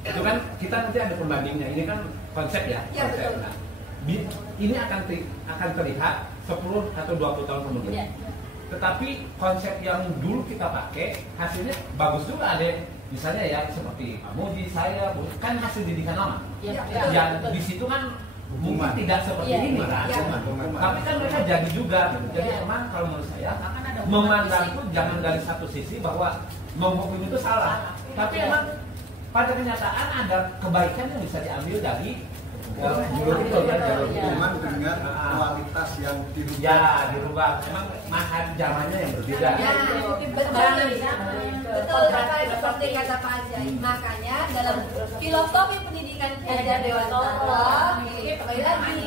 Itu kan kita nanti ada pembandingnya. Ini kan konsep ya, konsep. Nah, ini akan terlihat 10 atau 20 tahun kemudian. Tetapi konsep yang dulu kita pakai hasilnya bagus juga, ada misalnya ya seperti Pak Muji, saya kan hasil didikan lama. Yang di situ kan mungkin tidak seperti ini, tapi kan mereka jadi juga. Jadi memang kalau menurut saya memandang itu jangan dari satu sisi bahwa menghukum itu salah, tapi emang pada kenyataan ada kebaikan yang bisa diambil dari jalur hukuman dengan kualitas yang dirubah. Ya, dirubah. Memang masa zamannya yang berbeda. Ya, betul seperti kata Pak Ajay. Makanya dalam filosofi pendidikan Hajar Dewantara, kembali lagi,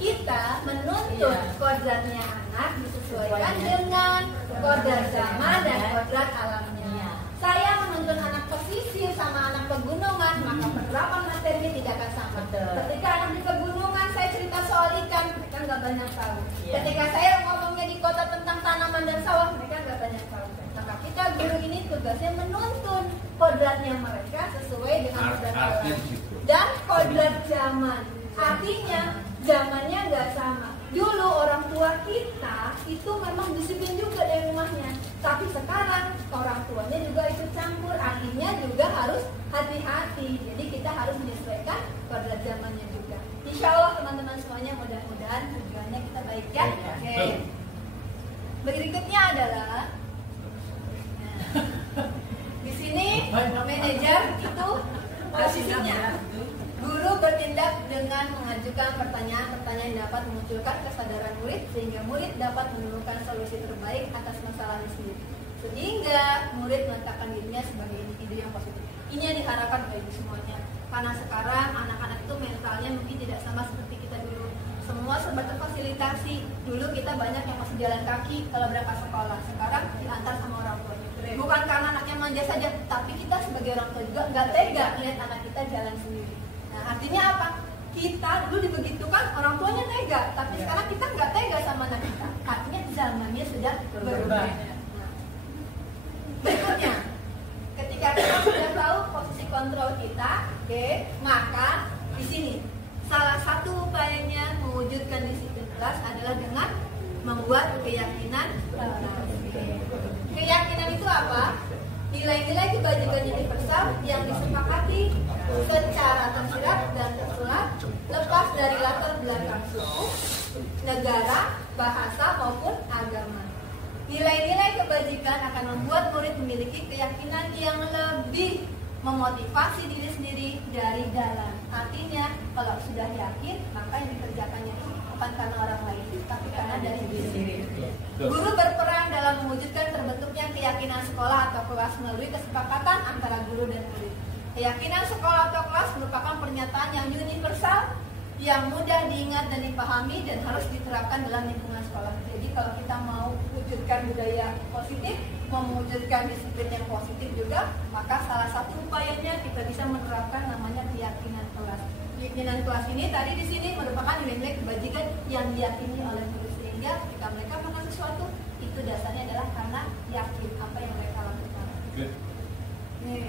kita menuntut kodratnya anak disesuaikan dengan kodrat zaman dan kodrat alamnya. Saya menuntun anak pesisir sama anak pegunungan, maka penerapan materi tidak akan sama. Ketika anak di pegunungan, saya cerita soal ikan, mereka nggak banyak tahu. Ketika saya ngomongnya di kota tentang tanaman dan sawah, mereka nggak banyak tahu. Maka kita guru ini tugasnya menuntun kodratnya mereka sesuai dengan kodrat alam dan kodrat zaman. Artinya zamannya nggak sama. Dulu orang tua kita itu memang disiplin juga dari rumahnya, tapi sekarang orang tuanya juga ikut campur, artinya juga harus hati-hati. Jadi kita harus menyesuaikan kodrat zamannya juga. Insya Allah teman-teman semuanya, mudah-mudahan tujuannya kita baik ya. Oke. Berikutnya adalah di sini manajer itu posisinya guru bertindak dengan mengajukan pertanyaan-pertanyaan yang dapat memunculkan kesadaran murid sehingga murid dapat menemukan solusi terbaik atas masalahnya sendiri. Sehingga murid meletakkan dirinya sebagai individu yang positif. Ini yang diharapkan bagi semuanya. Karena sekarang anak-anak itu mentalnya mungkin tidak sama seperti kita dulu. Semua serba terfasilitasi. Dulu kita banyak yang masih jalan kaki kalau berangkat sekolah. Sekarang diantar sama orang tua. Bukan karena anaknya manja saja, tapi kita sebagai orang tua juga nggak tega lihat anak kita jalan sendiri. Nah, artinya apa? Kita dulu dibegitukan orang tuanya tega, tapi sekarang kita nggak tega sama anak kita. Artinya zamannya sudah berubah. Nah, berikutnya, ketika kita sudah tahu posisi kontrol kita, maka di sini salah satu upayanya mewujudkan disiplin kelas adalah dengan membuat keyakinan. Keyakinan itu apa? Nilai-nilai kebajikan universal yang disepakati secara tersirat dan tersurat, lepas dari latar belakang suku, negara, bahasa maupun agama. Nilai-nilai kebajikan akan membuat murid memiliki keyakinan yang lebih memotivasi diri sendiri dari dalam. Artinya, kalau sudah yakin, maka yang dikerjakannya itu bukan karena orang lain, tapi karena dari diri sendiri. Guru berperan dalam mewujudkan terbentuknya keyakinan sekolah atau kelas melalui kesepakatan antara guru dan murid. Keyakinan sekolah atau kelas merupakan pernyataan yang universal, yang mudah diingat dan dipahami dan harus diterapkan dalam lingkungan sekolah. Jadi kalau kita mau wujudkan budaya positif, mewujudkan disiplin yang positif juga, maka salah satu upayanya kita bisa menerapkan namanya keyakinan kelas. Keyakinan kelas ini tadi di sini merupakan nilai-nilai kebajikan yang diyakini oleh guru, sehingga ketika mereka melakukan sesuatu itu dasarnya adalah karena yakin apa yang mereka lakukan. Nih,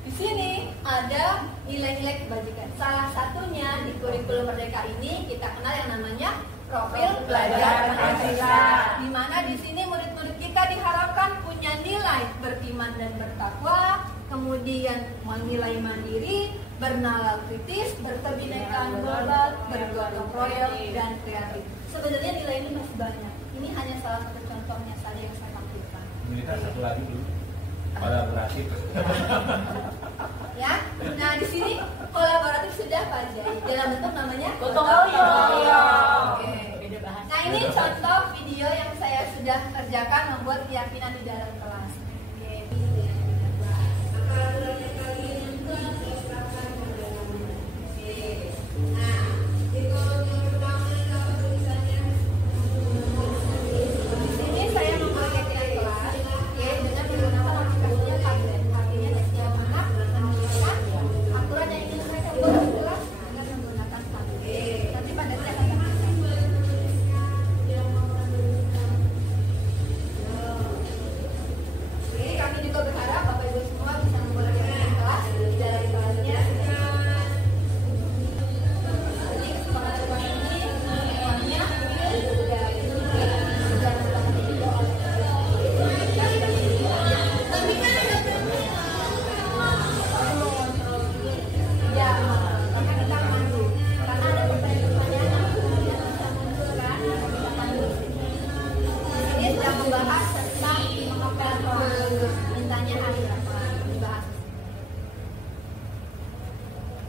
di sini ada nilai-nilai kebajikan. Salah satunya di kurikulum Merdeka ini kita kenal yang namanya profil pelajar Pancasila, di mana di sini murid-murid kita diharapkan punya nilai beriman dan bertakwa, kemudian menilai mandiri, bernalar kritis, berkebinekaan global, bergotong royong, dan kreatif. Sebenarnya nilai ini masih banyak. Ini hanya salah satu contohnya saja yang saya tampilkan. Kita satu lagi dulu. Kolaboratif. Ya, nah di sini kolaboratif sudah Pak Jai. Dalam bentuk namanya gotong royong. Oke. Nah ini contoh video yang saya sudah kerjakan membuat keyakinan di dalam kelas. Oke. Nah, di kolom pertama kalau tulisannya di sini saya membuat keyakinan kelas, oke, dengan menggunakan aplikasinya Padlet. Artinya setiap anak menunjukkan aturan yang ingin mereka buat di kelas dengan menggunakan Padlet. Nanti Padletnya akan kami juga berharap Bapak Ibu semua bisa membuat keyakinan kelas di dalam kelasnya. Jadi kesepakatan ini semuanya sudah disepakati juga oleh ya, maka kita pandu karena ada pertanyaan-pertanyaan yang bisa muncul kan, kita pandu. Ini sedang membahas tentang mengapel kelas. Mintanya hari apa dibahas.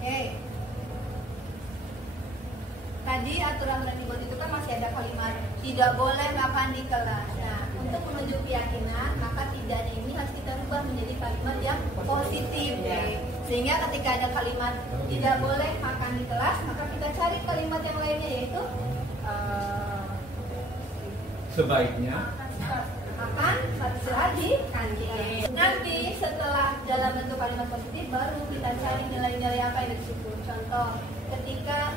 Oke. Tadi aturan yang dibuat itu kan masih ada kalimat tidak boleh makan di kelas. Nah, untuk menuju keyakinan maka tidaknya ini harus kita rubah menjadi kalimat yang positif. Sehingga ketika ada kalimat tidak boleh makan di kelas, maka kita cari kalimat yang lainnya yaitu Sebaiknya makan istirahat di kantin. Nanti setelah dalam bentuk kalimat positif baru kita cari nilai-nilai apa yang ada di situ. Contoh, ketika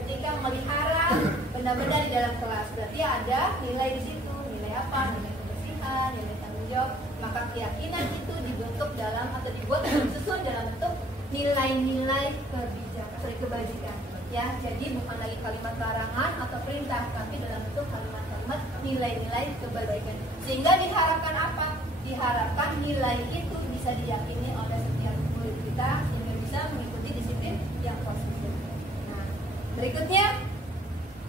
ketika melihara benda-benda di dalam kelas, berarti ada nilai di situ. Nilai apa? Nilai kebersihan, nilai tanggung jawab. Maka keyakinan itu dibentuk dalam atau dibuat disusun dalam bentuk nilai-nilai kebajikan. Ya, jadi bukan lagi kalimat larangan atau perintah, tapi dalam bentuk kalimat-kalimat nilai-nilai kebajikan. Sehingga diharapkan apa? Diharapkan nilai itu bisa diyakini oleh setiap murid kita sehingga bisa mengikuti disiplin yang positif. Nah, berikutnya,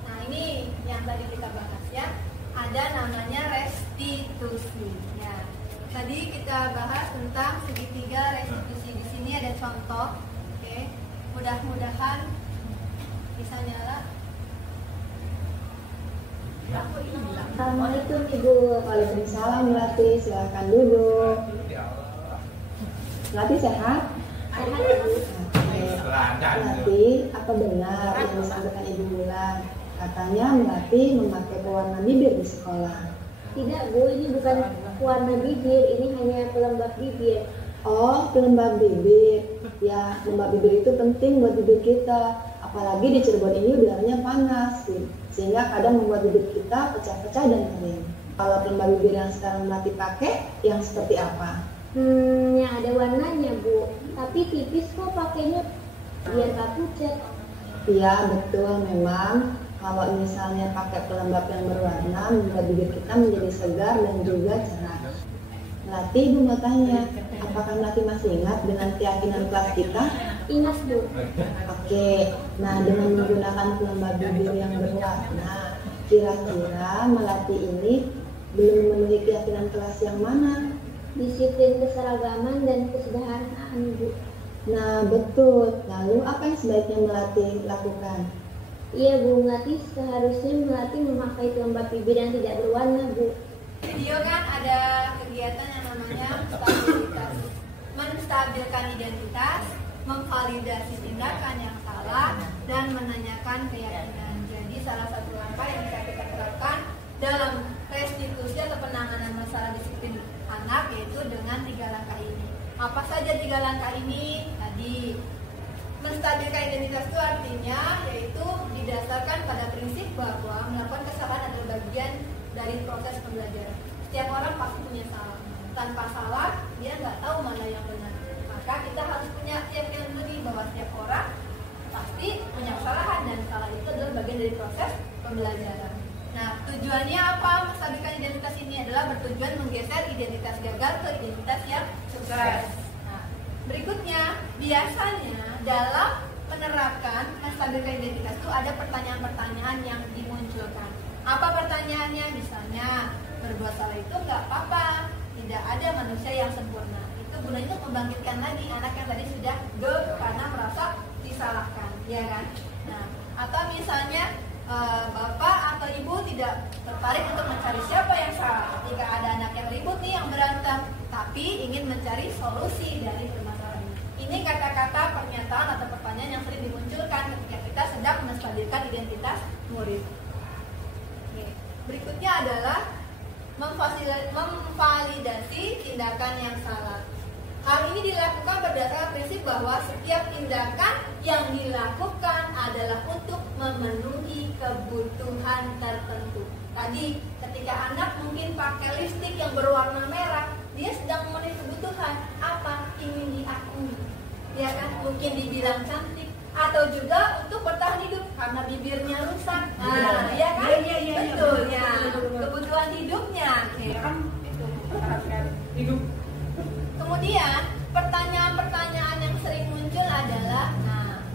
nah ini yang tadi kita bahas ya, ada namanya restitusi. Ya, tadi kita bahas tentang segitiga restitusi. Di sini ada contoh. Oke, mudah-mudahan bisa nyala. Assalamualaikum Ibu. Waalaikumsalam Melati. Silakan duduk. Melati sehat? Sehat Ibu. Melati, apa benar yang disampaikan Ibu Bulan? Katanya Melati memakai pewarna bibir di sekolah. Tidak Bu, ini bukan pewarna bibir, ini hanya pelembab bibir. Oh, pelembab bibir. Ya, pelembab bibir itu penting buat bibir kita. Apalagi di Cirebon ini udaranya panas, sehingga kadang membuat bibir kita pecah-pecah dan kering. Kalau pelembab bibir yang sekarang Melati pakai, yang seperti apa? Yang ada warnanya Bu, tapi tipis kok pakainya biar gak pucat. Iya betul, memang kalau misalnya pakai pelembab yang berwarna membuat bibir kita menjadi segar dan juga cerah. Melati, Ibu mau tanya, apakah Melati masih ingat dengan keyakinan kelas kita? Ingat Bu. Oke, nah dengan menggunakan pelembab bibir yang berwarna, kira-kira Melati ini belum memenuhi keyakinan kelas yang mana? Disiplin keseragaman dan kesederhanaan Bu. Nah betul, lalu apa yang sebaiknya Melati lakukan? Iya Bu, Melati seharusnya Melati memakai pelembab bibir yang tidak berwarna Bu. Video kan ada kegiatan yang namanya stabilitas, menstabilkan identitas, memvalidasi tindakan yang salah, dan menanyakan keyakinan. Jadi salah satu langkah yang bisa kita terapkan dalam restitusi atau penanganan masalah disiplin anak yaitu dengan 3 langkah ini. Apa saja 3 langkah ini? Tadi menstabilkan identitas itu artinya yaitu didasarkan pada prinsip bahwa melakukan kesalahan adalah bagian dari proses pembelajaran. Setiap orang pasti punya salah. Tanpa salah dia nggak tahu mana yang benar. Maka maka kita harus punya keyakinan diri bahwa setiap orang pasti punya kesalahan dan salah itu adalah bagian dari proses pembelajaran. Nah, tujuannya apa? Menstabilkan identitas ini adalah bertujuan menggeser identitas gagal ke identitas yang sukses. Nah, berikutnya, biasanya dalam menerapkan menstabilkan identitas itu ada pertanyaan-pertanyaan yang dimunculkan. Apa pertanyaannya? Misalnya, berbuat salah itu nggak apa-apa, tidak ada manusia yang sempurna. Itu gunanya untuk membangkitkan lagi anak yang tadi sudah down karena merasa disalahkan, ya kan? Nah, atau misalnya bapak atau ibu tidak tertarik untuk mencari siapa yang salah ketika ada anak yang ribut nih, yang berantem, tapi ingin mencari solusi dari permasalahan ini. Ini kata-kata, pernyataan atau pertanyaan yang sering dimunculkan ketika kita sedang menstabilkan identitas murid. Oke. Berikutnya adalah memvalidasi tindakan yang salah. Hal ini dilakukan berdasarkan prinsip bahwa setiap tindakan yang dilakukan adalah untuk memenuhi kebutuhan tertentu. Tadi ketika anak mungkin pakai lipstik yang berwarna merah, dia sedang memenuhi kebutuhan apa? Ingin diakui, ya kan? Mungkin dibilang cantik, atau juga untuk bertahan hidup karena bibirnya rusak. Nah, ya kan? Betul ya. Kebutuhan hidupnya, ya kan? Itu hidup. Kemudian pertanyaan-pertanyaan yang sering muncul adalah, nah,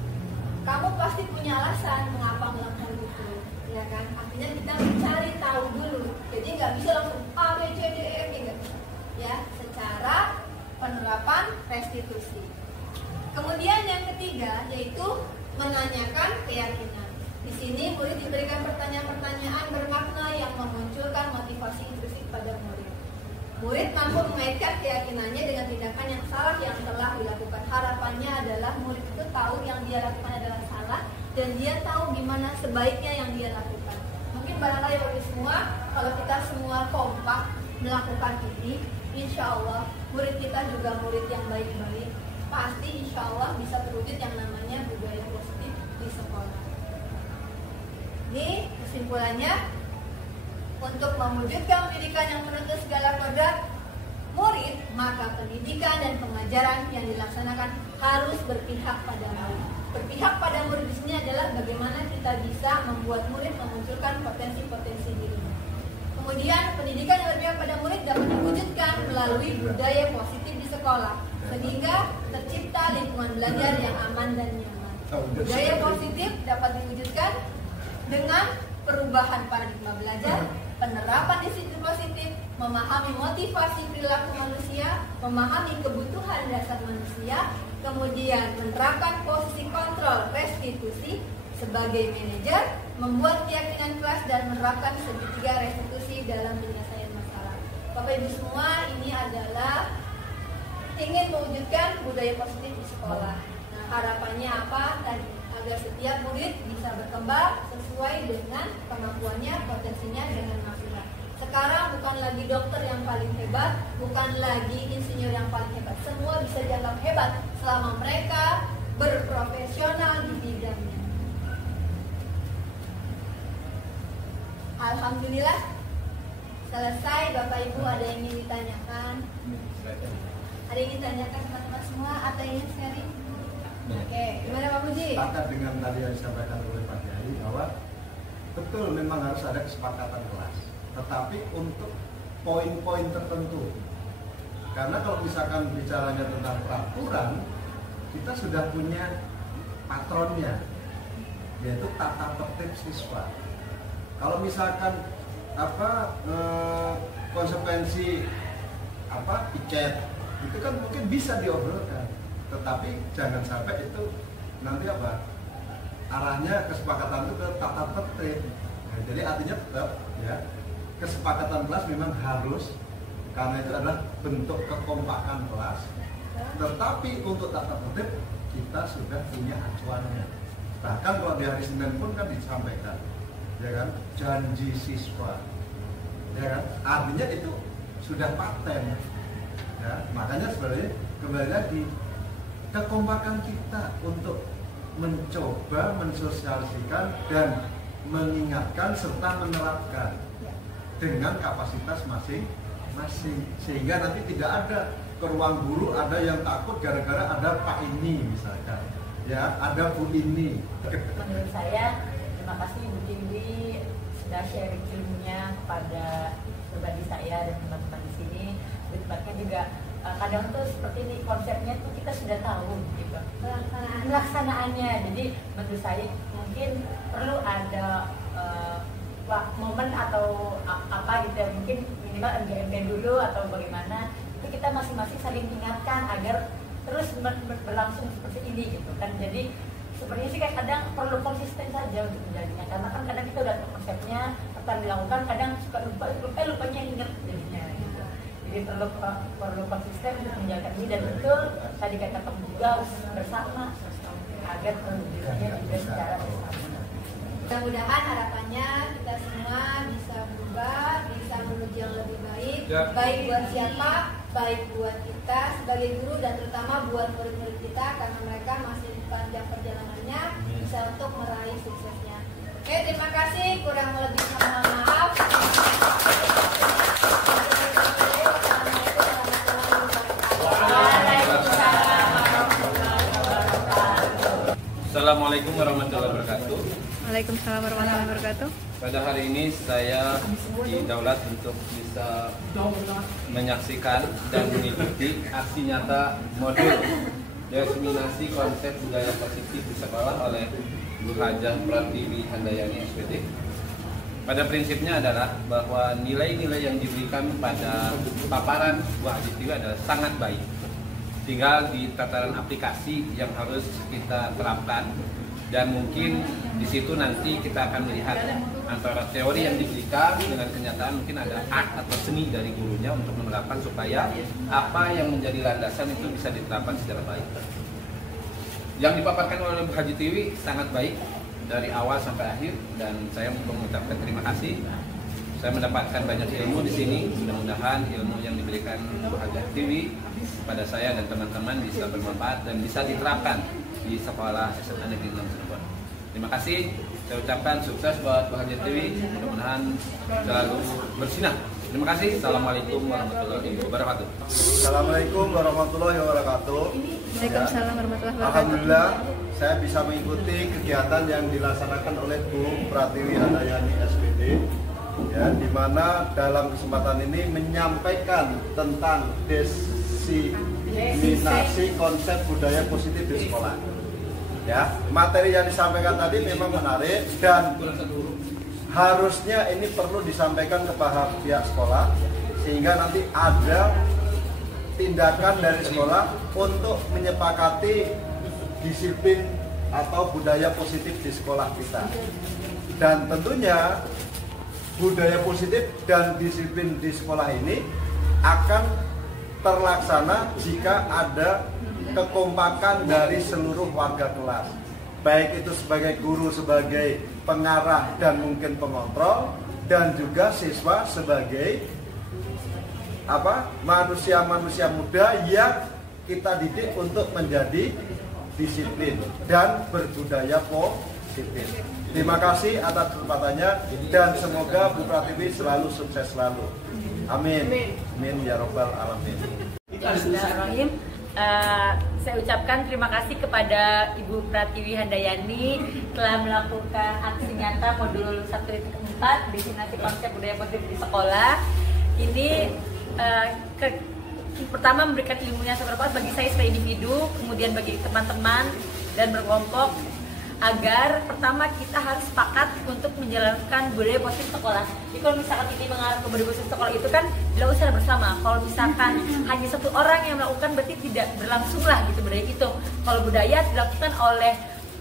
kamu pasti punya alasan mengapa melakukan itu, ya kan? Artinya kita mencari tahu dulu. Jadi nggak bisa langsung A, B, C, D, E, F, ya, secara penerapan restitusi. Kemudian yang ketiga yaitu menanyakan keyakinan. Di sini murid diberikan pertanyaan-pertanyaan bermakna yang memunculkan motivasi intrinsik pada murid. Murid mampu mengaitkan keyakinannya dengan tindakan yang salah yang telah dilakukan. Harapannya adalah murid itu tahu yang dia lakukan adalah salah dan dia tahu gimana sebaiknya yang dia lakukan. Mungkin barangkali bagi semua, kalau kita semua kompak melakukan ini, insya Allah murid kita juga murid yang baik-baik. Pasti insya Allah bisa terwujud yang namanya budaya positif di sekolah. Ini kesimpulannya. Untuk mewujudkan pendidikan yang menuntut segala kodrat murid, maka pendidikan dan pengajaran yang dilaksanakan harus berpihak pada murid. Berpihak pada murid di sini adalah bagaimana kita bisa membuat murid memunculkan potensi-potensi dirinya. Kemudian pendidikan yang berpihak pada murid dapat diwujudkan melalui budaya positif di sekolah, sehingga tercipta lingkungan belajar yang aman dan nyaman. Budaya positif dapat diwujudkan dengan perubahan paradigma belajar, penerapan disiplin positif, memahami motivasi perilaku manusia, memahami kebutuhan dasar manusia, kemudian menerapkan posisi kontrol restitusi sebagai manajer, membuat keyakinan kelas dan menerapkan segitiga restitusi dalam penyelesaian masalah. Bapak Ibu semua, ini adalah ingin mewujudkan budaya positif di sekolah. Nah, harapannya apa tadi? Agar setiap murid bisa berkembang sesuai dengan kemampuannya, potensinya dengan maksimal. Sekarang bukan lagi dokter yang paling hebat, bukan lagi insinyur yang paling hebat. Semua bisa dianggap hebat selama mereka berprofesional di bidangnya. Alhamdulillah selesai. Bapak Ibu, ada yang ingin ditanyakan? Ada yang ingin ditanyakan teman-teman semua atau ingin sharing? Oke, gimana Pak Puji? Sepakat dengan tadi yang disampaikan oleh Pak Kiai bahwa betul memang harus ada kesepakatan kelas, tetapi untuk poin-poin tertentu. Karena kalau misalkan bicaranya tentang peraturan, kita sudah punya patronnya, yaitu tata tertib siswa. Kalau misalkan konsekuensi piket itu kan mungkin bisa diobrolkan, tetapi jangan sampai itu nanti arahnya kesepakatan itu ke tata tertib. Nah, jadi artinya tetap ya kesepakatan kelas memang harus, karena itu adalah bentuk kekompakan kelas. Tetapi untuk tata tertib kita sudah punya acuannya. Bahkan kalau di hari Senin pun kan disampaikan, ya kan, janji siswa, ya kan, artinya itu sudah paten. Ya, makanya sebenarnya kembali lagi kekompakan kita untuk mencoba mensosialisasikan dan mengingatkan serta menerapkan dengan kapasitas masing-masing, sehingga nanti tidak ada ke ruang guru, ada yang takut gara-gara ada Pak ini misalkan, ya, ada Bu ini. Menurut saya, terima kasih Bu Tiwi sudah sharing ilmunya kepada pribadi saya dan teman-teman di sini. Tempatnya juga kadang tuh seperti ini, konsepnya tuh kita sudah tahu gitu, pelaksanaannya. Jadi menurut saya mungkin perlu ada momen atau apa gitu ya, mungkin minimal MGMP dulu atau bagaimana, itu kita masing-masing saling ingatkan agar terus berlangsung seperti ini gitu kan. Jadi sepertinya sih kayak kadang perlu konsisten saja untuk menjadinya, karena kan kadang kita udah tahu konsepnya, akan dilakukan, kadang suka lupanya ingat jadinya gitu. Jadi perlu konsisten untuk menjaga ini, dan betul tadi kata kamu juga harus bersama agar mewujudnya juga secara bersama. Mudah-mudahan harapannya kita semua bisa berubah, bisa menuju yang lebih baik, baik buat siapa, baik buat kita sebagai guru, dan terutama buat murid-murid kita, karena mereka masih panjang perjalanannya bisa untuk meraih suksesnya. Oke, terima kasih, kurang lebih mohon maaf. Assalamualaikum warahmatullahi wabarakatuh. Waalaikumsalam warahmatullahi wabarakatuh. Pada hari ini saya didaulat untuk bisa menyaksikan dan mengikuti aksi nyata modul diseminasi konsep budaya positif di sekolah oleh Bu Hajah Pratiwi Handayani SPD. Pada prinsipnya adalah bahwa nilai-nilai yang diberikan pada paparan Bu Hajah Pratiwi adalah sangat baik. Tinggal di tataran aplikasi yang harus kita terapkan, dan mungkin di situ nanti kita akan melihat antara teori yang diberikan dengan kenyataan, mungkin ada art atau seni dari gurunya untuk menerapkan supaya apa yang menjadi landasan itu bisa diterapkan secara baik. Yang dipaparkan oleh Bu Haji Tiwi sangat baik dari awal sampai akhir, dan saya mengucapkan terima kasih. Saya mendapatkan banyak ilmu di sini. Mudah-mudahan ilmu yang diberikan Bu Haji Tiwi pada saya dan teman-teman bisa bermanfaat dan bisa diterapkan di sekolah SMA Negeri 6 Cirebon. Terima kasih. Saya ucapkan sukses buat Bu Haji Tiwi. Mudah-mudahan selalu bersinar. Terima kasih. Assalamualaikum warahmatullahi wabarakatuh. Assalamualaikum warahmatullahi wabarakatuh. Waalaikumsalam warahmatullahi wabarakatuh. Alhamdulillah, saya bisa mengikuti kegiatan yang dilaksanakan oleh Bu Pratiwi Handayani SPD, ya, di mana dalam kesempatan ini menyampaikan tentang diseminasi konsep budaya positif di sekolah. Ya, materi yang disampaikan tadi memang menarik, dan harusnya ini perlu disampaikan kepada pihak sekolah sehingga nanti ada tindakan dari sekolah untuk menyepakati disiplin atau budaya positif di sekolah kita. Dan tentunya budaya positif dan disiplin di sekolah ini akan terlaksana jika ada kekompakan dari seluruh warga kelas, baik itu sebagai guru, sebagai pengarah dan mungkin pengontrol, dan juga siswa sebagai manusia-manusia muda yang kita didik untuk menjadi disiplin dan berbudaya positif. Terima kasih atas kesempatannya, dan semoga Bu Pratiwi selalu sukses selalu. Amin. Amin ya robbal alamin. Bismillahirrahmanirrahim. Saya ucapkan terima kasih kepada Ibu Pratiwi Handayani telah melakukan aksi nyata modul 1.4 diseminasi konsep budaya positif di sekolah. Ini pertama memberikan ilmunya seberapa bagi saya sebagai individu, kemudian bagi teman-teman dan berkelompok, agar pertama kita harus sepakat untuk menjalankan budaya positif sekolah. Jadi kalau misalkan ini mengarah ke budaya positif sekolah itu kan dilakukan secara bersama. Kalau misalkan hanya satu orang yang melakukan, berarti tidak berlangsunglah gitu budaya itu. Kalau budaya dilakukan oleh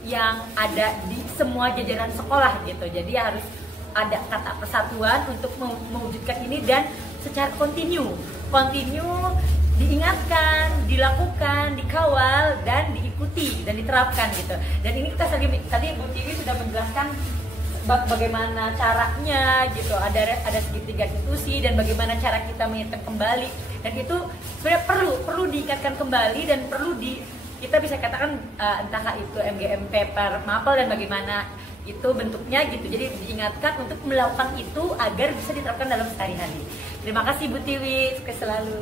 yang ada di semua jajaran sekolah gitu. Jadi harus ada kata persatuan untuk mewujudkan ini, dan secara kontinu diingatkan, dilakukan, dikawal, dan diikuti dan diterapkan gitu. Dan ini kita tadi Bu Tiwi sudah menjelaskan bagaimana caranya gitu. Ada segitiga institusi dan bagaimana cara kita mengingatkan kembali. Dan itu sebenarnya perlu diingatkan kembali, dan perlu kita bisa katakan entah itu MGMP per Mapel dan bagaimana Itu bentuknya gitu. Jadi diingatkan untuk melakukan itu agar bisa diterapkan dalam sehari-hari. Terima kasih Bu Tiwi, sukses selalu.